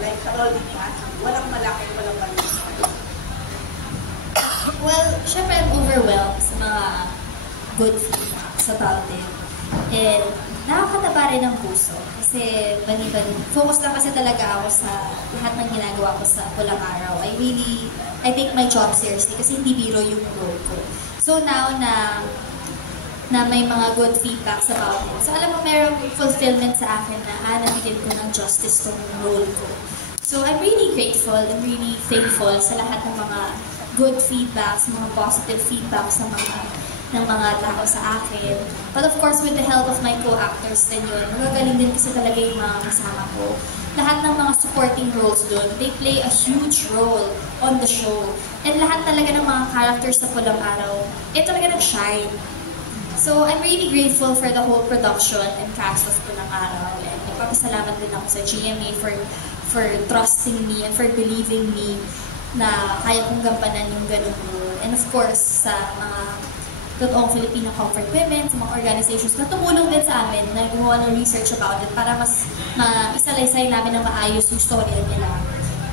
like sa role ni Ashley, walang malaki, walang maliit. Well, syempre I'm overwhelmed sa mga good feedbacks about it. And nakakataba rin ng puso. Kasi focus lang kasi talaga ako sa lahat ng ginagawa ko sa Pulang Araw. I take my job seriously kasi hindi biro yung role ko. So now na may mga good feedbacks about it. So alam mo, merong fulfillment sa akin na nabigyan ko ng justice tong role ko. So I'm really grateful and really thankful sa lahat ng mga good feedbacks, mga positive feedbacks ng mga tao sa akin. But of course, with the help of my co-actors din yun, magagaling din kasi talaga yung mga kasama ko. Lahat ng mga supporting roles doon, they play a huge role on the show. And lahat talaga ng mga characters sa Pulang Araw, talaga nag-shine. So I'm really grateful for the whole production and cast of Pulang Araw. And nagpapasalamat din ako sa GMA for trusting me and for believing me na kaya kong gampanan yung ganung role. And of course, sa mga totoong Filipino comfort women, sa mga organizations na tumulong din sa amin, na gumawa ng research about it para mas maisalaysay namin ng maayos yung storya nila.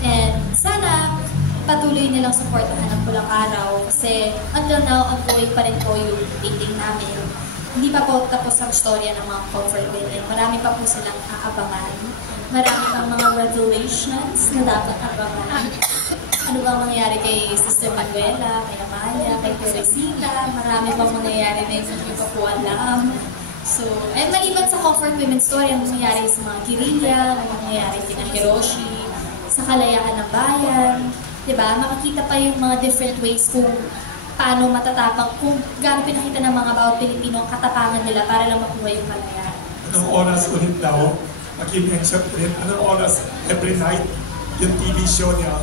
And sana patuloy nilang supportahan ng Pulang Araw kasi until now, ongoing pa rin po yung dating namin. Hindi pa po tapos ang storya ng mga comfort women. Marami pa po silang aabangan. Marami pang mga revelations na dapat abangan. Ano bang mangyayari kay Sister Manuela, kay Amaya, kay Teresita, marami pang mangyayari na hindi pa po alam. So, ay maliban sa comfort women story, ang mangyayari sa mga Guerrilla, ang mangyayari kina Hiroshi, sa Kalayaan ng Bayan, diba? Makikita pa yung mga different ways kung paano matatapang, kung gaano pinakita ng mga bawat Pilipino ang katapangan nila para lang makuha yung kalayaan. Anong oras ulit daw? Mag-mention ulit. Anong oras every night yung TV show niya?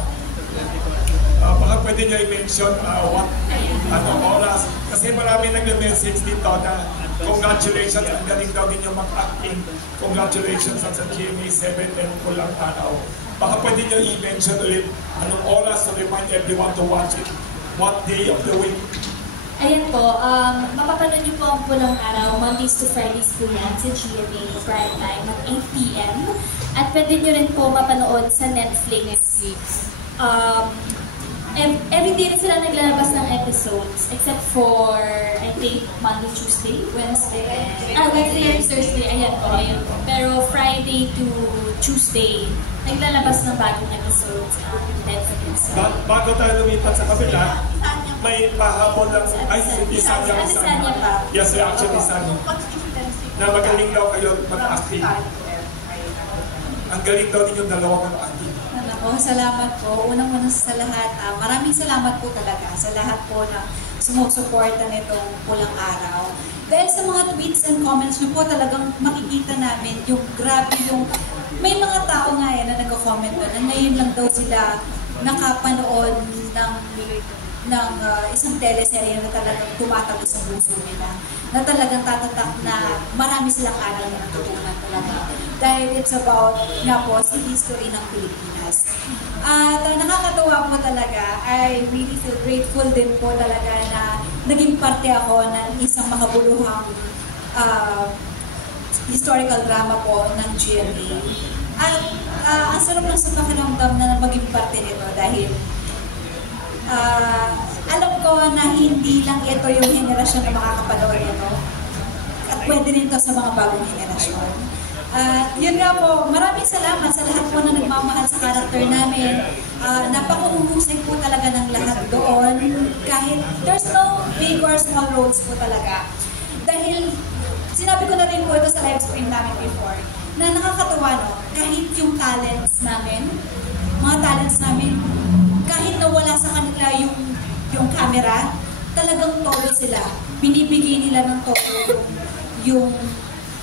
Baka pwede nyo i-mention anong oras. Kasi marami nag-message dito na congratulations, ang galing daw din yung mag-acting. Congratulations sa GMA 7 and Pulang Araw. Baka pwede nyo i-mention ulit anong oras to remind everyone to watch it. What day of the week? Ayan po, mapapanood niyo po ang Pulang Araw, Mondays to Fridays po yan sa GMA prime time at 8 p.m. At pwede niyo rin po mapanood sa Netflix. Every day rin sila naglalabas ng episodes except for, I think, Monday, Tuesday, Wednesday, Wednesday and Thursday, ayan po. Pero Friday to Tuesday, naglalabas ng bagong episodes ang Netflix. Bago tayo lumipat sa kabila, may pahabol lang, ay, Sanya pa. Yes, actually, Sanya. Na magaling daw kayo mag-acting. Ang galing daw ninyong dalawa mag-acting. Salamat po. Unang-unang sa lahat, maraming salamat po talaga sa lahat po na sumusuporta nitong Pulang Araw. Dahil sa mga tweets and comments nyo po, talagang makikita namin yung grabe yung... May mga tao nga yan na nag-comment na ngayon lang daw sila nakapanood ng isang teleserye na talagang tumatago sa puso nila. Na talagang tatatak na marami silang aral na natutunan talaga. Dahil it's about nga po si history ng Pilipinas. At nakakatuwa nakakatuwa po talaga. I really feel grateful din po talaga na naging parte ako ng isang makabuluhang historical drama po ng GMA. At ang sarap lang sa pakiramdam na maging parte nito dahil alam ko na hindi lang ito yung henerasyon na makakapanood nito. At pwede rin ito sa mga bagong henerasyon. Yun nga po, maraming salamat sa lahat po na nagmamahal sa karakter namin. Napaka-uhusay po talaga ng lahat doon. Kahit there's no big or small roles po talaga. Dahil sinabi ko na rin po ito sa live stream namin before, na nakakatuwa no, kahit yung talents namin, mga talents namin, kahit nawala sa kanila yung camera, talagang todo sila. Binibigay nila ng todo yung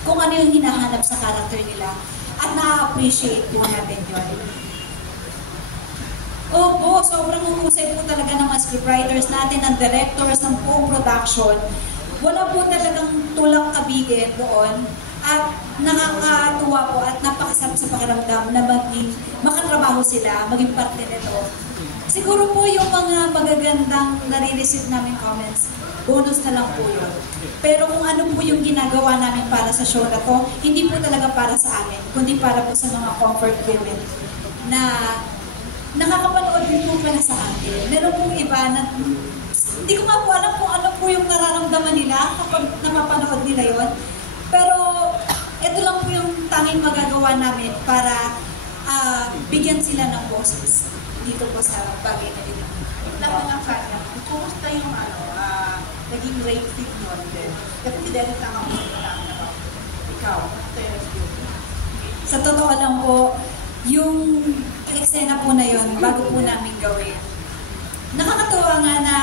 kung ano yung hinahanap sa character nila. At na-appreciate po natin yun. Opo, sobrang humusay po talaga ng mga scriptwriters natin, ng directors, ng buong production. Wala po talagang tulang kabigin doon. At nakakatuwa po at napakasarap sa pakiramdam na makatrabaho sila, maging parte nito. Siguro po yung mga magagandang nare-receive namin comments, bonus na lang po yun. Pero kung ano po yung ginagawa namin para sa show na to, hindi po talaga para sa amin, kundi para po sa mga comfort women na nakakapanood din po pala sa akin. Meron pong iba na hindi ko nga po alam kung ano po yung nararamdaman nila kapag napapanood nila yon. Pero ito lang po yung tanging magagawa namin para bigyan sila ng boses dito po sa bagay na dito. Naman nga kanya, kumusta yung naging rate fit yun din? Kasi hindi dahil tama mo ikaw, sa totoo lang po, yung eksena po na yun, bago po namin gawin. Nakakatuwa nga na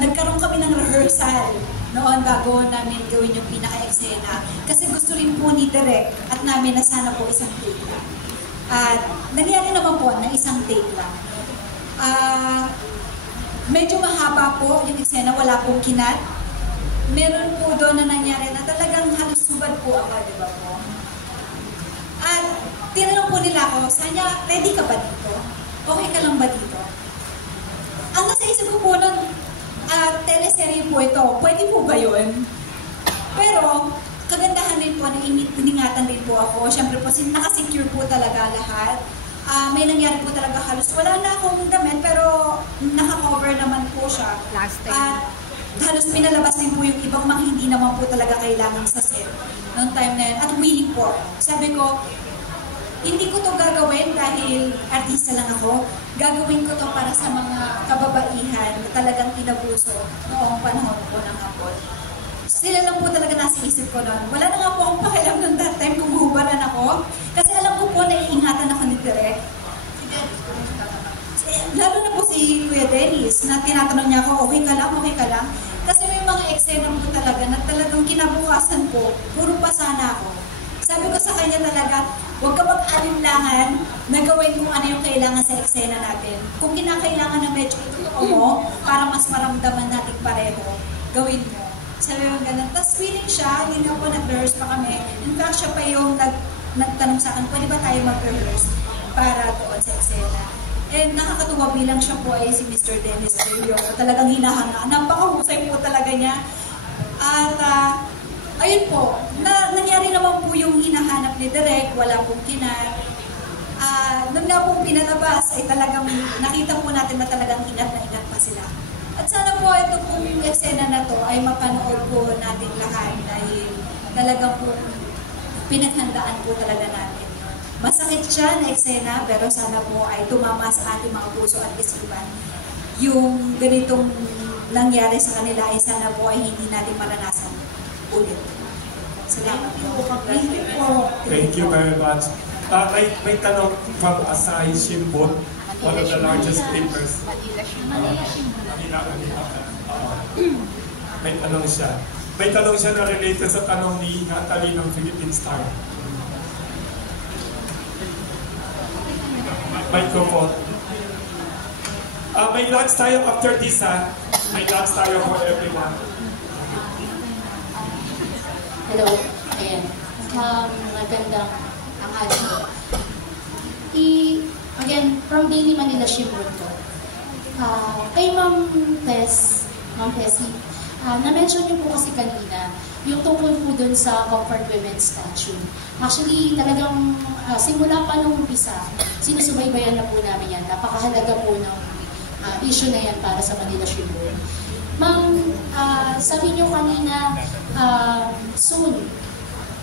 nagkaroon kami ng rehearsal noon bago namin gawin yung pinaka-eksena. Kasi gusto rin po ni Direk at namin na sana po isang take lang. At nangyari naman po na isang take lang. Medyo mahaba po yung eksena, wala pong kinat. Meron po doon na nangyari na talagang halos subad po ako, di ba po? At tinanong po nila ako, Sanya, ready ka ba dito? Okay ka lang ba dito? Ang nasa isip ko po nun, teleserye po ito, pwede po ba yun? Pero, kagandahan din po, iningatan din po ako. Siyempre po, nakasecure po talaga lahat. May nangyari po talaga halos wala na akong damit pero naka-cover naman po siya. At halos pinalabas din po yung ibang mga hindi naman po talaga kailangan sa set noong time na yun. At willing po. Sabi ko, hindi ko to gagawin dahil artista lang ako. Gagawin ko to para sa mga kababaihan na talagang inabuso noong panahon po ng hapon. Sila lang po talaga nasa isip ko noon. Wala na nga po akong pakialam noon that time kung hubaran ako. Kasi alam ko po na iingatan ako ni Direk. Si Dennis, Lalo na po si Kuya Dennis na tinatanong niya ako, okay ka lang? Kasi may mga eksena po talaga na talagang kinabukasan po, puro pasana ako. Sabi ko sa kanya talaga, huwag ka mag-alinlangan na gawin kung ano yung kailangan sa eksena natin. Kung kinakailangan na medyo itutuo mo para mas maramdaman natin pareho, gawin mo. Sabi mo ganun. Tapos feeling siya, hindi nga po nag-rehearse pa kami. In fact, siya pa yung nagtanong sa akin, pwede ba tayo mag-rehearse para doon sa eksena? And nakakatuwa bilang siya po ay si Mr. Dennis Rio. Talagang hinahanga. Napakahusay po talaga niya. At ayun po, nangyari naman po yung hinahanap ni Direk, wala pong kinat. Nung nga pong pinalabas ay talagang nakita po natin na talagang ingat na ingat pa sila. At sana po ito pong eksena na to ay mapanood po natin lahat dahil talagang po pinaghandaan po talaga natin yun. Masakit siya na eksena pero sana po ay tumama sa ating mga puso at isipan. Yung ganitong nangyari sa kanila ay sana po ay hindi natin maranasan ulit. Salamat po. Thank you very much. May tanong from Asahi Shimbun, one of the largest papers. May tanong siya. May tanong siya na related sa tanong ni Natalie ng Philippine Star. Microphone. May lunch tayo after this, ha? May lunch tayo for everyone. Hello. Ayan. Magandang tanghali po. Again, from Daily Manila Shimbun po. Kay Ma'am Tessie, na-mention niyo po kasi kanina, yung tungkol po dun sa Comfort Women's Statue. Actually, talagang simula pa nung umpisa, sinusubaybayan na po namin yan. Napakahalaga po ng issue na yan para sa Manila Tribune. Ma'am, sabi niyo kanina, soon,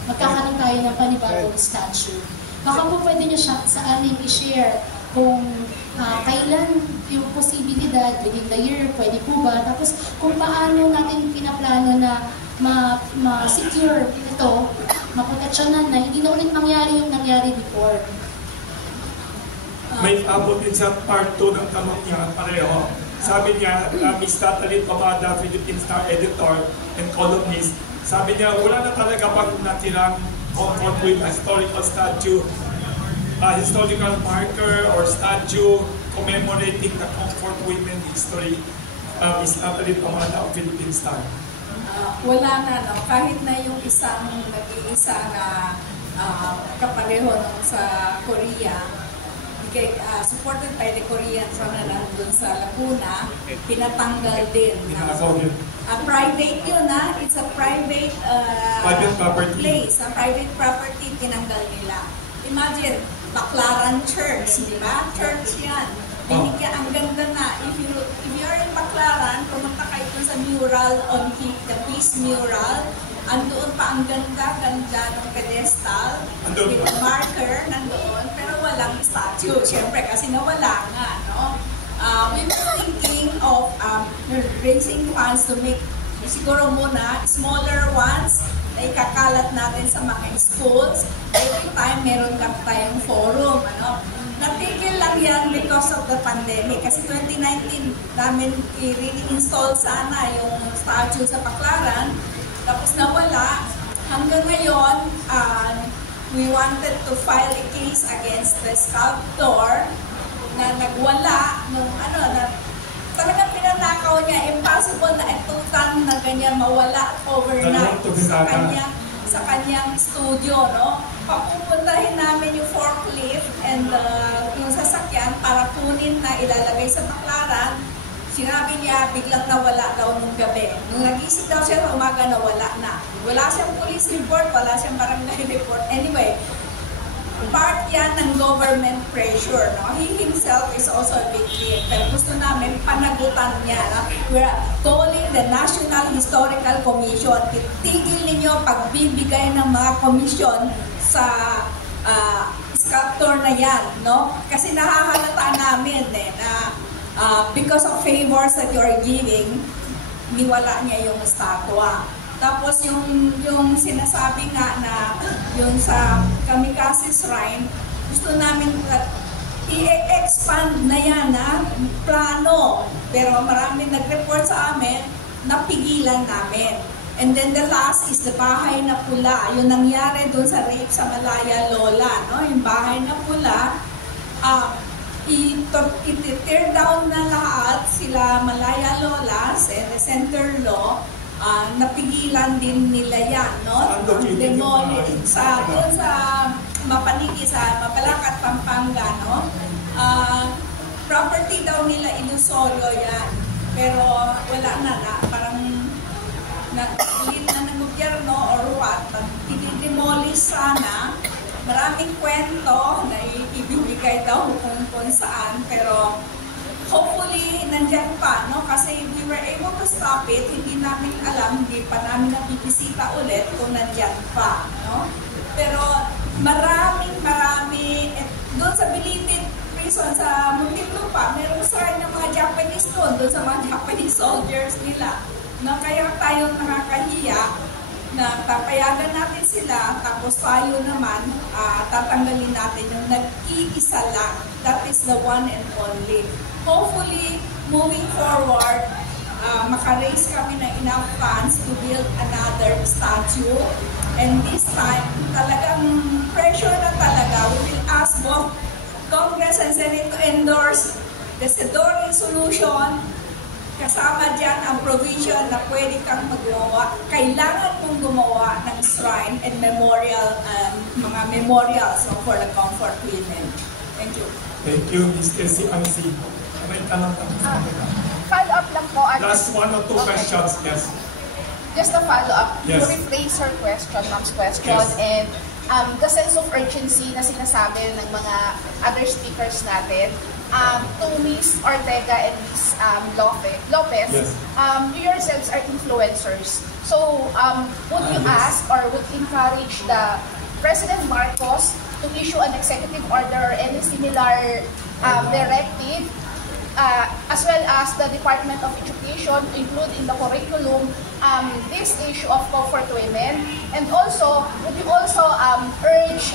magkakaroon tayo ng panibagong statue. Baka po pwede niyo siya sa amin i-share kung kailan yung posibilidad within the year, pwede po ba? Tapos kung paano natin pinaplano na ma-secure ito, maproteksyonan na hindi na ulit mangyari yung nangyari before. May abot din sa part 2 ng tanong niya, pareho. Sabi niya, Ms. Natalie Tomada, Philippine Star editor and columnist, sabi niya, wala na talaga pag natirang comfort with historical statue, historical marker or statue commemorating the comfort women history. Ms. Natalie Tomada of Philippine Star. Wala na, no? Kahit na yung nag-iisa na kapareho nung sa Korea, supported by the Koreans na nandun sa Laguna, pinatanggal din. Private yun, it's a private property. Place, a private property, tinanggal nila. Imagine, Baclaran Church, di ba? Church yan. Binigyan, ang ganda na. If you're in Baclaran, pumunta kayo sa mural on the Peace Mural, andoon pa ang ganda-ganda ng pedestal, with a marker nandoon, pero walang statue. Siyempre, kasi nawala nga, no? We were thinking of raising funds to make, siguro muna, smaller ones, na ikakalat natin sa mga schools. Every time, meron lang tayong forum, ano? Natigil lang yan because of the pandemic. Kasi 2019, namin i-reinstall sana yung statue sa Baclaran. Tapos nawala. Hanggang ngayon, we wanted to file a case against the sculptor na nagwala nung na talagang pinanakaw niya. Impossible na itutan na ganyan mawala overnight sa kanyang studio, no? Papupuntahin namin yung forklift and yung sasakyan para kunin na ilalagay sa Baclaran. Sinabi niya, biglang nawala daw nung gabi. Nung nag-isip daw siya sa umaga, nawala na. Wala siyang police report, wala siyang barangay report. Anyway, part yan ng government pressure. No? He himself is also a victim. Pero gusto namin panagutan niya. No? We're calling the National Historical Commission. Itigil ninyo pagbibigay ng mga komisyon sa sculptor na yan. No? Kasi nahahalata namin na because of favors that you are giving, niwala niya yung statwa. Tapos yung sinasabi nga na yung sa Kamikaze Shrine, gusto namin i-expand na yan plano. Pero marami nag-report sa amin, napigilan namin. And then the last is the Bahay na Pula. Yung nangyari doon sa rape sa Malaya Lola. No? Yung Bahay na Pula, i-tear down na lahat sila Malaya Lolas and the Center Law, napigilan din nila yan, no? Demolish doon sa Mapanigi, sa Mapalacat, Pampanga, no? Property daw nila Ilusorio yan. Pero wala na, parang ulit na ng gobyerno or what, i-demolish sana. Maraming kwento na ibibigay daw kung saan, pero hopefully nandiyan pa, no? Kasi we were able to stop it, hindi namin alam, hindi pa namin nabibisita ulit kung nandiyan pa, no? Pero marami, doon sa Bilibid prison sa Muntinlupa, meron shrine ng mga Japanese doon sa mga Japanese soldiers nila, no? Kaya tayo nakakahiya na papayagan natin sila, tapos tayo naman tatanggalin natin yung nag-iisa lang. That is the one and only. Hopefully, moving forward, maka-raise kami ng enough funds to build another statue. And this time, talagang pressure na talaga. We will ask both Congress and Senate to endorse the Sedor resolution. Kasama dyan ang provision na pwede kang magawa, kailangan mong gumawa ng shrine and memorial, mga memorials for the comfort women. Thank you. Thank you, Ms. Tessie Ansi. May tanong ka. Follow up lang po. Last 1 or 2 questions, yes. Just a follow up. Yes. To rephrase her question, Ma'am's question, Yes. and the sense of urgency na sinasabi ng mga other speakers natin, to Ms. Ortega and Ms. Lopez, Yes. You yourselves are influencers. So, would you ask or would encourage the President Marcos to issue an executive order or any similar directive, as well as the Department of Education to include in the curriculum this issue of comfort women? And also, would you also urge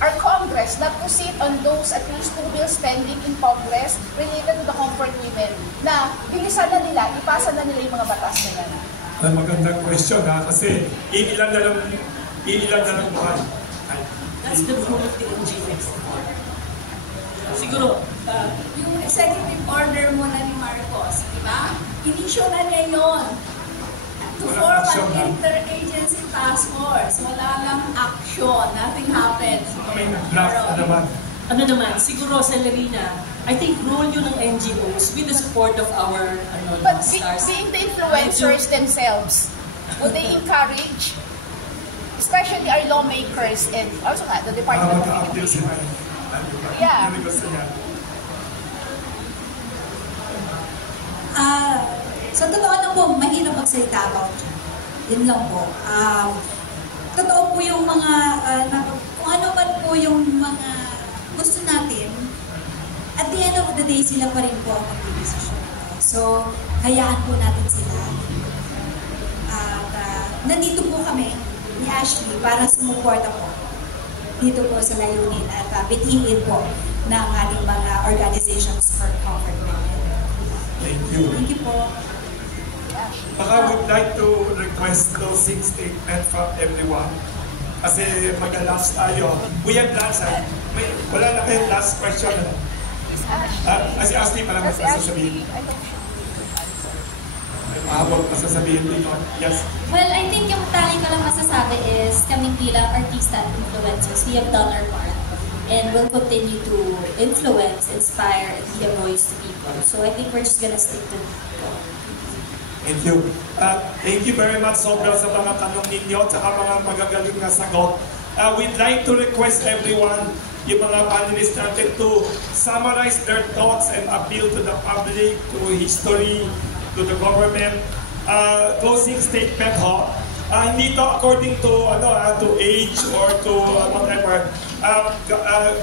our Congress not to sit on those at least 2 bills pending in Congress related to the comfort women na bilisan na nila, ipasa na nila yung mga batas na yan? Magandang question ha, kasi ilan na lang buhay. That's the role of the NGO. Siguro, Yung executive order mo na ni Marcos, di ba? Inisyo na niya yun. To form an interagency task force. Wala lang action. Nothing happened. May draft na naman. ano naman, siguro sa Larina, I think role yun ng NGOs with the support of our But stars. being the influencers themselves, would they encourage, especially our lawmakers and also the Department of Education? Yeah. Sa totoo lang po, mahirap magsalita about it. Yun lang po. Totoo po yung mga, kung ano man po yung mga gusto natin, at the end of the day, sila pa rin po ang magdidesisyon. So, hayaan po natin sila. At nandito po kami ni Ashley para sumuporta po dito po sa layunin at bitiin po ng ating mga organizations for comfort women. Thank you. Thank you po. Baka would like to request closing statement from everyone. Kasi mag-last tayo. We have last. Wala na kayong last question. Si Ashley pala mas masasabihin. Huwag masasabihin dito. Yes. Well, I think yung tali ko lang masasabi is kaming bilang artista at influencers, we have done our part. And we'll continue to influence, inspire, and be a voice to people. So I think we're just gonna stick to that. Thank you. Thank you very much, Sobra, sa mga tanong ninyo at sa mga magagaling na sagot. We'd like to request everyone, yung mga panelists natin, to summarize their thoughts and appeal to the public, to history, to the government. Closing statement ho. Hindi to according to age or to whatever.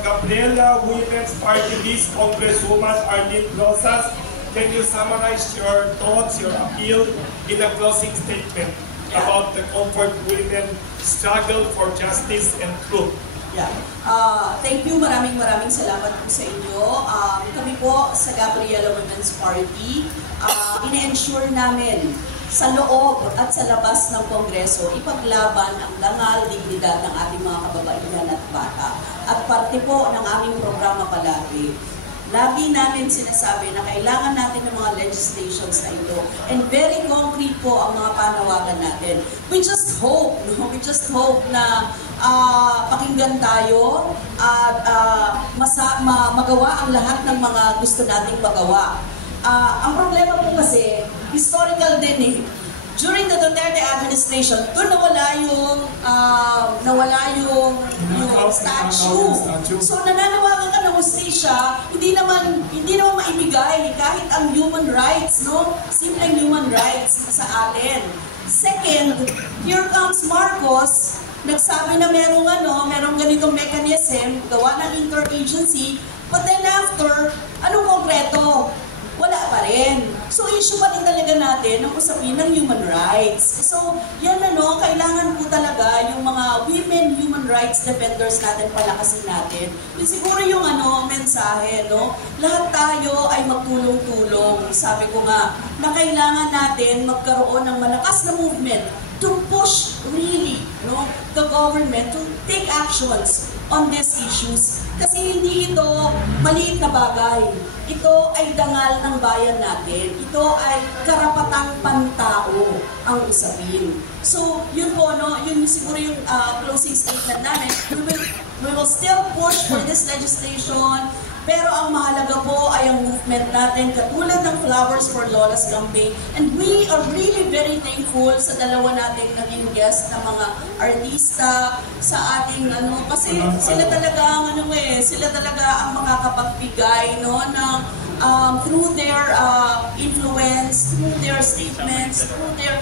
Gabriela Women's Party List Congresswoman Arlene Rosas, can you summarize your thoughts, your appeal in a closing statement about the comfort women struggle for justice and truth? Yeah. Thank you. Maraming salamat po sa inyo. Kami po sa Gabriela Women's Party, ina-ensure namin sa loob at sa labas ng Kongreso, ipaglaban ang dangal, dignidad ng ating mga kababaihan at bata. At parte po ng aming programa palagi. Lagi namin sinasabi na kailangan natin ng mga legislations na ito. And very concrete po ang mga panawagan natin. We just hope na pakinggan tayo at magawa ang lahat ng mga gusto nating magawa. Ang problema po kasi, historical din eh. During the Duterte administration, doon nawala yung statue. So nananawagan ka ng hustisya, hindi naman maibigay kahit ang human rights, no? Simpleng human rights sa atin. Second, here comes Marcos, nagsabi na merong ganitong mechanism, gawa ng interagency, but then after, anong konkreto? Wala pa rin. So, issue pa rin talaga natin ang usapin ng human rights. So, yan kailangan po talaga yung mga women human rights defenders natin, palakasin natin. Yung siguro yung mensahe, lahat tayo ay magtulong-tulong. Sabi ko nga, na kailangan natin magkaroon ng malakas na movement to push really the government to take actions on these issues. Kasi hindi ito maliit na bagay. Ito ay dangal ng bayan natin. Ito ay karapatang pantao ang usapin. So, yun po, yun siguro yung closing statement namin. We will still push for this legislation. Pero ang mahalaga po ay ang movement natin katulad ng Flowers for Lola's campaign. And we are really very thankful sa dalawa nating naging guest na mga artista sa ating kasi sila talaga ang sila talaga ang makakapagbigay ng through their influence, through their statements, through their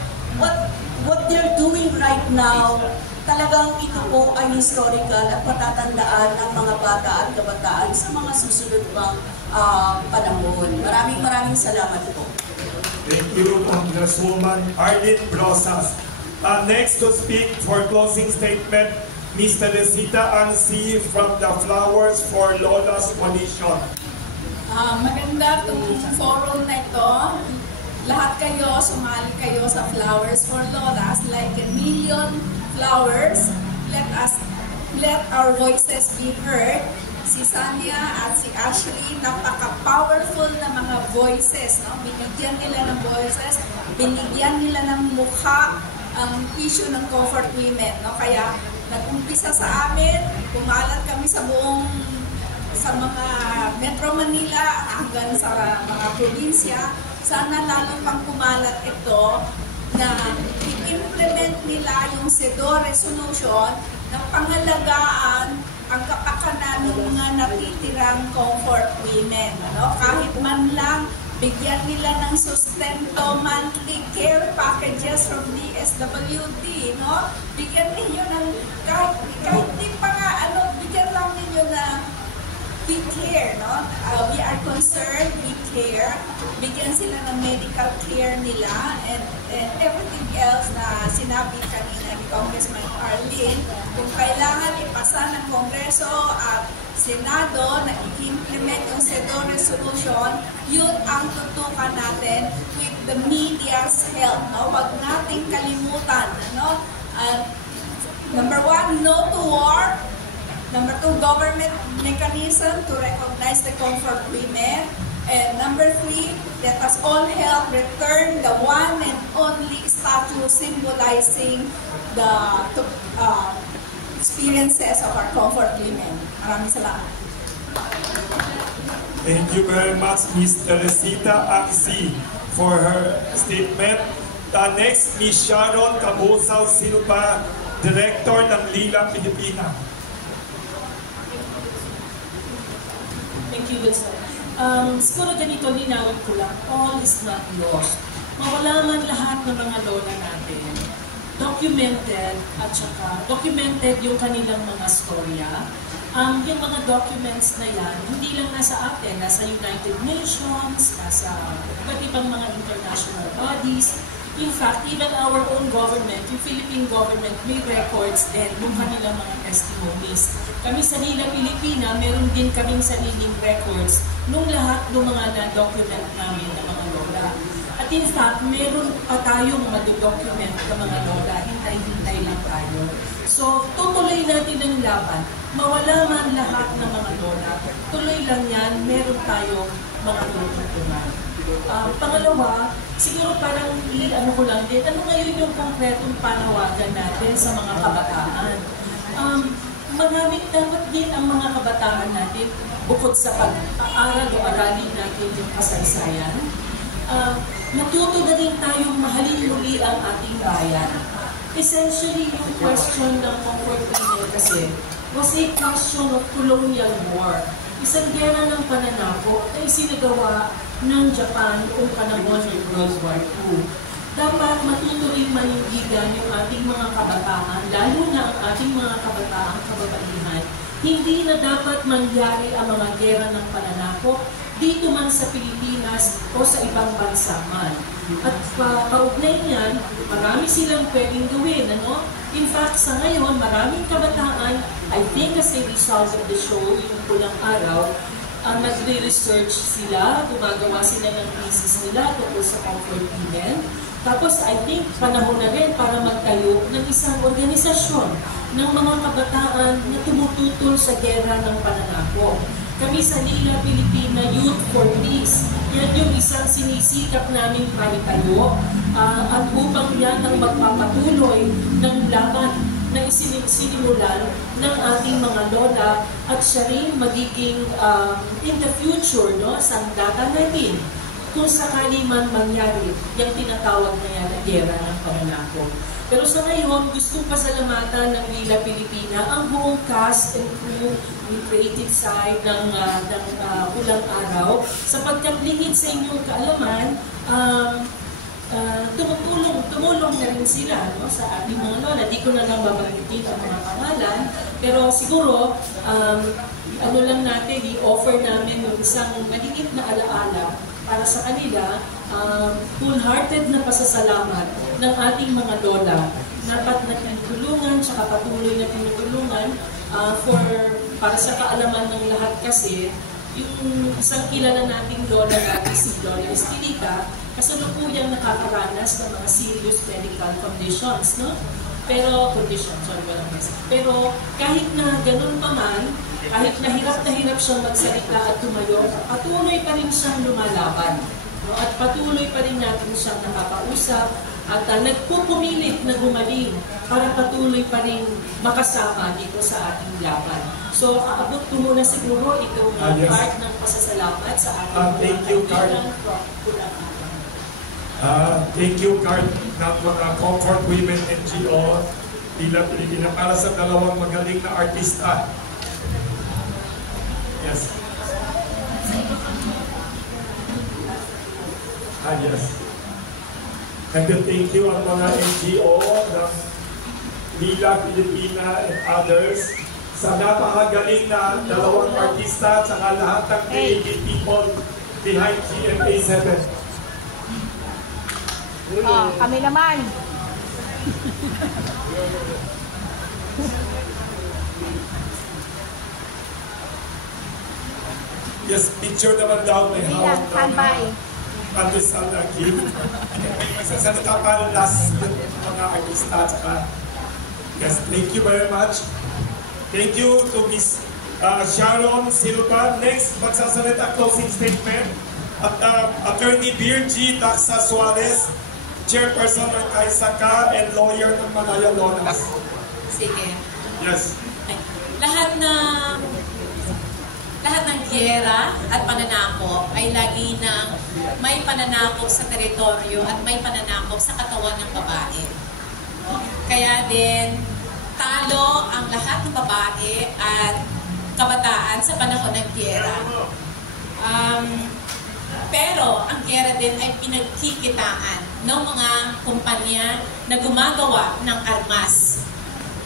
what they're doing right now. Talagang ito po ay historical at patatandaan ng mga bata at kabataan sa mga susunod pang panahon. Maraming salamat po. Thank you, Congresswoman Arlene Brosas. Next to speak for closing statement, Ms. Teresita Ansi from the Flowers for Lola's Coalition. Maganda itong forum na ito. Lahat kayo, sumali kayo sa Flowers for Lola's, like a million flowers. Let our voices be heard. Si Sanya at si Ashley, napaka-powerful na mga voices. Binigyan nila ng voices, binigyan nila ng mukha ang issue ng comfort women. Kaya nag-umpisa sa amin, pumalat kami sa mga Metro Manila hanggang sa mga probinsya. Sana lalo pang kumalat ito na i-implement nila yung CEDAW resolution na pangalagaan ang kapakanan ng mga natitirang comfort women. Kahit man lang bigyan nila ng sustento monthly care packages from DSWD. Bigyan ninyo ng kahit di pa nga bigyan lang ninyo na we care, we are concerned, we care. Bigyan sila ng medical care nila and everything else na sinabi kanina ni Congressman Arlene. Kung kailangan ipasa ng Kongreso at Senado na i-implement yung CEDAW resolution, yun ang tutukan natin with the media's help. Huwag nating kalimutan. Number 1, no to war. Number 2, government mechanism to recognize the comfort women. And number 3, let us all help return the one and only statue symbolizing the experiences of our comfort women. Maraming salamat. Thank you very much, Ms. Teresita Ansi, for her statement. Next, Ms. Sharon Cabusaw Silva, Director ng Lila Pilipina. Thank you, Wilson. Siguro ganito, linawin ko lang, all is not lost. Mawala man lahat ng mga lola natin, documented at saka documented yung kanilang mga storya. Yung mga documents na yan, hindi lang nasa atin, nasa United Nations, nasa iba't ibang mga international bodies. In fact, even our own government, yung Philippine government, may records din yung kanilang mga testimonies. Kami sa Lila Pilipina, meron din kaming sariling records nung lahat ng mga na-document namin ng mga lola. At in fact, meron pa tayong mado-document ng mga lola, hintay-hintay lang tayo. So, tutuloy natin ang laban. Mawala man lahat ng mga lola, tuloy lang yan, meron tayong mga tututunan. Pangalawa, siguro parang ko lang din, ano ngayon yung konkretong panawagan natin sa mga kabataan? Maraming dapat din ang mga kabataan natin, bukod sa pag-aaral o aralin natin yung kasaysayan, natuto na rin tayong mahalin muli ang ating bayan. Essentially, yung question ng comfort women kasi was a question of colonial war. Isang gera ng pananakop na isinagawa ng Japan noong panahon ng World War II. Dapat matuto rin manindigan yung ating mga kabataan, lalo na ang ating mga kabataang kababaihan. Hindi na dapat mangyari ang mga gera ng pananakop dito man sa Pilipinas o sa ibang bansa man. At kaugnay niyan, marami silang pwedeng gawin. In fact, sa ngayon, maraming kabataan, I think as a result of the show, yung pulang araw, nagre-research sila, gumagawa sila ng thesis nila tungkol sa comfort women. Tapos, I think, panahon na rin para magtayo ng isang organisasyon ng mga kabataan na tumututol sa gera ng pananakop. Kami sa Lila Pilipina Youth for Peace, yan yung isang sinisikap namin para tayo at upang yan ang magpapatuloy ng laban na isinimulan ng ating mga lola at siya rin magiging in the future, no, sandata natin kung sakali man mangyari yung tinatawag na yan na gera ng pananakop. Pero sa ngayon, gustong pasalamatan ng Lila Pilipina ang buong cast and crew, yung creative side ng Ulang Araw, sapagkat lingid sa inyong kaalaman, tumulong na rin sila, no, sa ating mga lola. Di ko na lang babanggitin ang mga pangalan, pero siguro, ano lang natin, i-offer namin yung isang maliit na alaala para sa kanila, full-hearted na pasasalamat ng ating mga lola na tinutulungan, tsaka patuloy na tinutulungan para sa kaalaman ng lahat kasi, yung isang kilala nating lola natin, si Lola Estilita, kasalukuyang nakakaranas ng mga serious medical conditions, no? Pero kahit na ganun pa man, kahit na hirap siyang magsalita at tumayo, patuloy pa rin siyang lumalaban. No? At patuloy pa rin natin siyang nakakausap at nagpupumilit na gumaling para patuloy pa rin makasama dito sa ating laban. So, aabot ko muna siguro itong part ng pasasalamat sa ating thank you, Carl. Thank you, Carl, ng mga Comfort Women NGO, Lila Pilipina, para sa dalawang magaling na artista. Yes. Yes. And thank you ang mga NGO ng Lila Pilipina and others sa napakagaling na dalawang artista at saka lahat ng creative people behind GMA 7. Kami naman. Yes, picture naman daw may hawak na Hanbay. pandesal na gift. Magsasalita pa last mga artista at saka. Yes, thank you very much. Thank you to Miss Sharon Silva. Next, magsasalita closing statement at Attorney Virgie Daxa Suarez, Chairperson ng Kaisaka and lawyer ng Malaya Lonas. Sige. Yes. Lahat ng giyera at pananakop ay lagi na may pananakop sa teritoryo at may pananakop sa katawan ng babae. Kaya din, talo ang lahat ng babae at kabataan sa panahon ng giyera. Pero ang giyera din ay pinagkikitaan ng mga kumpanya na gumagawa ng armas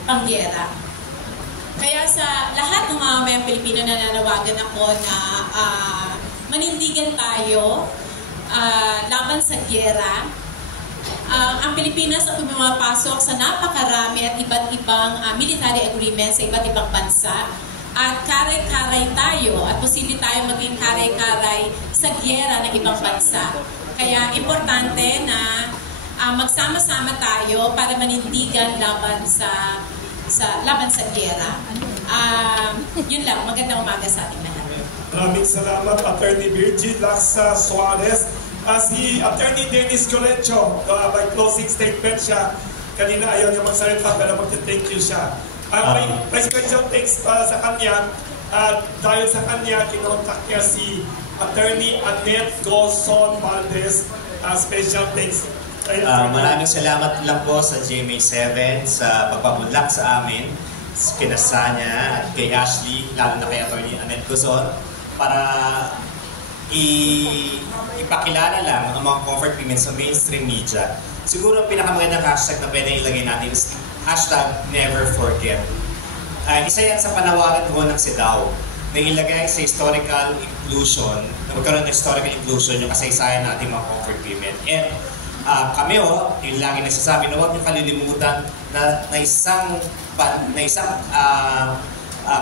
panggiyera. Kaya sa lahat ng mga mayang Pilipino na nanawagan ako na manindigan tayo laban sa giyera. Ang Pilipinas ay pumapasok sa napakarami at iba't ibang military agreements sa iba't ibang bansa. At karay-karay tayo at posible tayo maging karay-karay sa giyera ng ibang bansa. Kaya importante na magsama-sama tayo para manindigan laban sa giyera. Yun lang, magandang umaga sa ating lahat. Maraming salamat, Attorney Virgie Daxa Suarez. Si Attorney Dennis Colecho, by closing statement siya, kanina ayaw niya magsalita pero mag-thank you siya. May special thanks sa kanya, dahil sa kanya, kinontak niya si Attorney Annette Golson Valdez. Special thanks. Maraming salamat lang po sa GMA 7 sa pagpapulak sa amin, kina Sanya at kay Ashley, lalo na kay Attorney Annette Golson, para ipakilala lang ang mga comfort women sa mainstream media. Siguro ang pinakamagandang hashtag na pwede ilagay natin is #NeverForget. Isa yan sa panawagan ko ng SIDAW na ilagay sa historical inclusion, na magkaroon ng historical inclusion yung kasaysayan natin mga comfort women. And kami yung lagi nagsasabi na huwag niyo kalilimutan na isang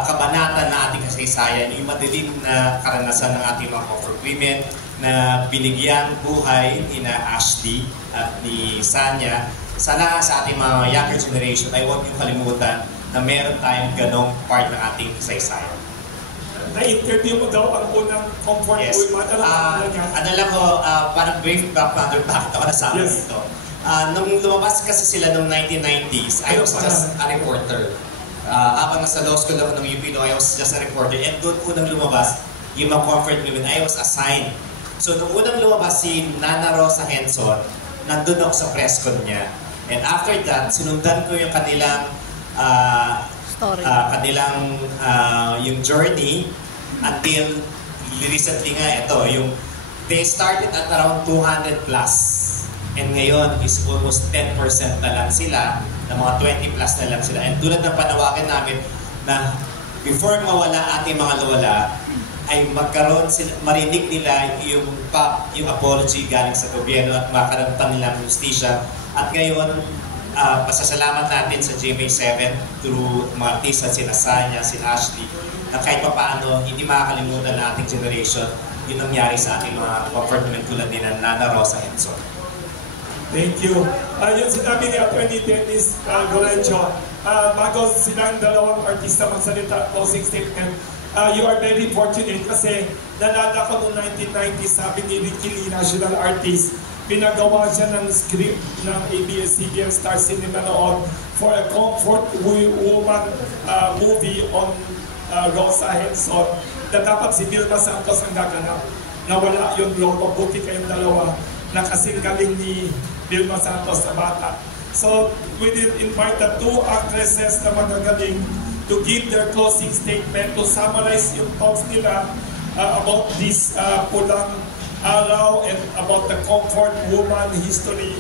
kabanata na ating kasaysayan, yung madilim na karanasan ng ating mga comfort women na binigyan buhay ni Ashley at ni Sanya. Sana sa ating mga younger generation ay huwag niyong kalimutan na meron tayong ganong part ng ating kasaysayan. Na-interview mo daw ang unang comfort women. Ano lang ko, parang brief background bakit ako nasama dito. Nung lumabas kasi sila noong 1990s, I was just a reporter. Habang nasa law school ako ng UP, I was just a reporter. And doon unang lumabas, yung mga comfort women, I was assigned. So nung unang lumabas si Nana Rosa Henson, nandun ako sa press con niya. And after that, sinundan ko yung kanilang yung journey until recently nga ito, yung they started at around 200 plus. And ngayon is almost 10% na lang sila, na mga 20 plus na lang sila. And tulad ng panawagan namin na before mawala ating mga lawala, ay magkaroon sila, marinig nila yung apology galing sa gobyerno at makaramtan nila ng justisya. At ngayon, pasasalamat natin sa GMA7 through mga artista, sila Sanya, sila Ashley, na kahit paano hindi makakalimutan ng ating generation yung nangyari sa ating mga comfort women tulad ni Nana Rosa Henson. Thank you. Yung sinabi ni Attorney Dennis Gorencho, bago silang dalawang artista magsalita, closing statement, you are very fortunate kasi nalala ko noong 1990s, sabi ni Ricky Lee, national artist, pinagawa siya ng script ng ABS-CBN Star Cinema noon for a comfort woman movie on Rosa Henson na dapat si Vilma Santos ang gaganap. Nawala yung role, mabuti kayong dalawa na kasing galing ni Vilma Santos sa bata. So, we did invite the two actresses na magagaling to give their closing statement, to summarize yung thoughts nila about this Pulang Araw and about the comfort woman history.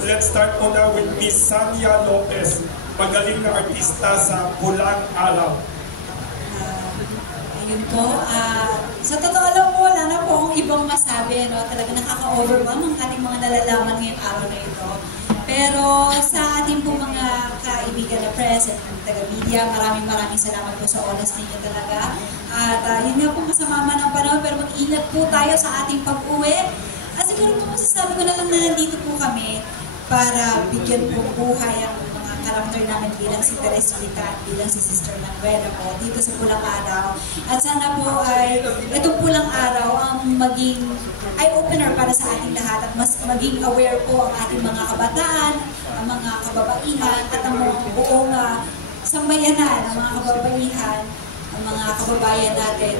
Let's start muna with Miss Sanya Lopez, magaling na artista sa Pulang Araw. Ayun po, sa totoo lang po, wala na po akong ibang masabi, no? Talaga nakaka-overwhelm ang ating mga nalalaman ngayong araw na ito. Pero sa ating po mga kaibigan na press at taga-media, maraming salamat po sa oras ninyo talaga. At yun nga po, masama man ang panahon, pero mag-ingat po tayo sa ating pag-uwi. At siguro po masasabi ko na lang na nandito po kami para bigyan po buhay ang mga karakter namin bilang si Teresita at bilang si Sister Manuela po dito sa Pulang Araw. At sana po ay itong Pulang Araw ang maging eye-opener para sa ating lahat at mas maging aware po ang ating mga kabataan, ang mga kababaihan at ang mga buong sambayanan, ang mga kababaihan, ang mga kababayan natin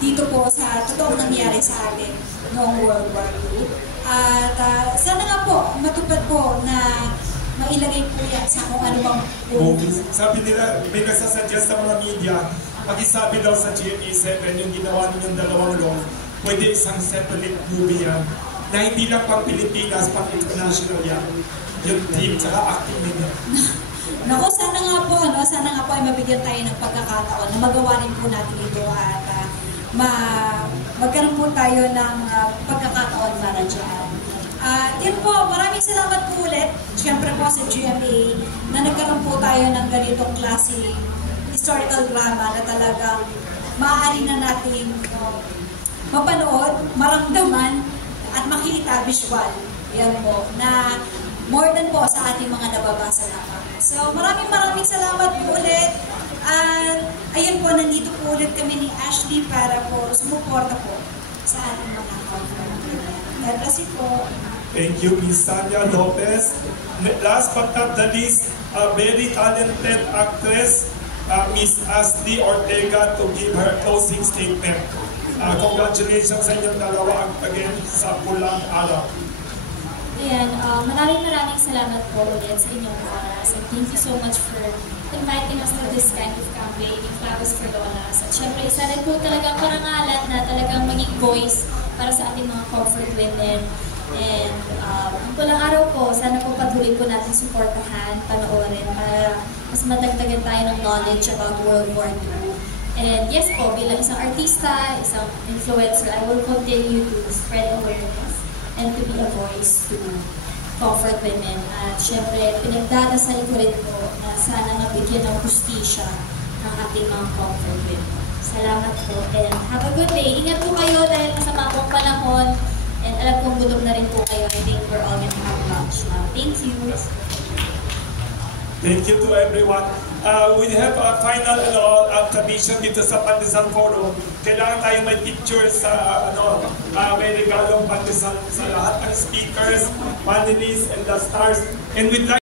dito po sa totoong nangyari sa atin noong World War II. At sana nga po matupad po na mailagay po yan sa kung ano bang movies. Sabi nila, may nagsasuggest sa mga media, mag-isabi daw sa GMA7 yung ginawa ninyong dalawang role, pwede isang separate movie yan, na hindi lang pang Pilipinas, pang international yan. Yung team, tsaka acting ninyo. Naku, sana nga po ay mabigyan tayo ng pagkakataon na magawa rin po natin ito at magkaroon po tayo ng pagkakataon para dyan. Yun po, maraming salamat po ulit, siyempre po sa GMA, na nagkaroon po tayo ng ganitong klaseng historical drama na talagang maaari na natin mapanood, maramdaman, at makita visual. Yan po, na more than po sa ating mga nababasa lamang. So maraming salamat po ulit. At ayun po, nandito po ulit kami ni Ashley para po sumuporta po sa ating mga conference. God bless you po. Thank you, Ms. Sanya Lopez. Last but not the least, a very talented actress, Ms. Ashley Ortega, to give her closing statement. Congratulations sa inyong dalawa again sa Pulang Araw. Ayan, maraming salamat po ulit sa inyong oras. And thank you so much for inviting us to this kind of campaign, Flowers for Lolas. At syempre, isa rin po talagang parangalan na talagang maging voice para sa ating mga comfort women. And ang Pulang Araw po, sana po patuloy po natin supportahan, panoorin para mas madagdagan tayo ng knowledge about World War II. And yes po, bilang isang artista, isang influencer, I will continue to spread awareness and to be a voice to comfort women. At syempre, pinagdadasal ko rin po na sana mabigyan ng hustisya ng ating mga comfort women. Salamat po and have a good day. Ingat po kayo dahil masama pong panahon and alam kong gutom na rin po kayo. I think we're all gonna have lunch now. Thank you. Thank you to everyone. we have a final tradition dito sa Pandesal Forum. Kailangan tayo may pictures sa may regalong pandesal sa lahat ng speakers, panelists, and the stars. And we'd like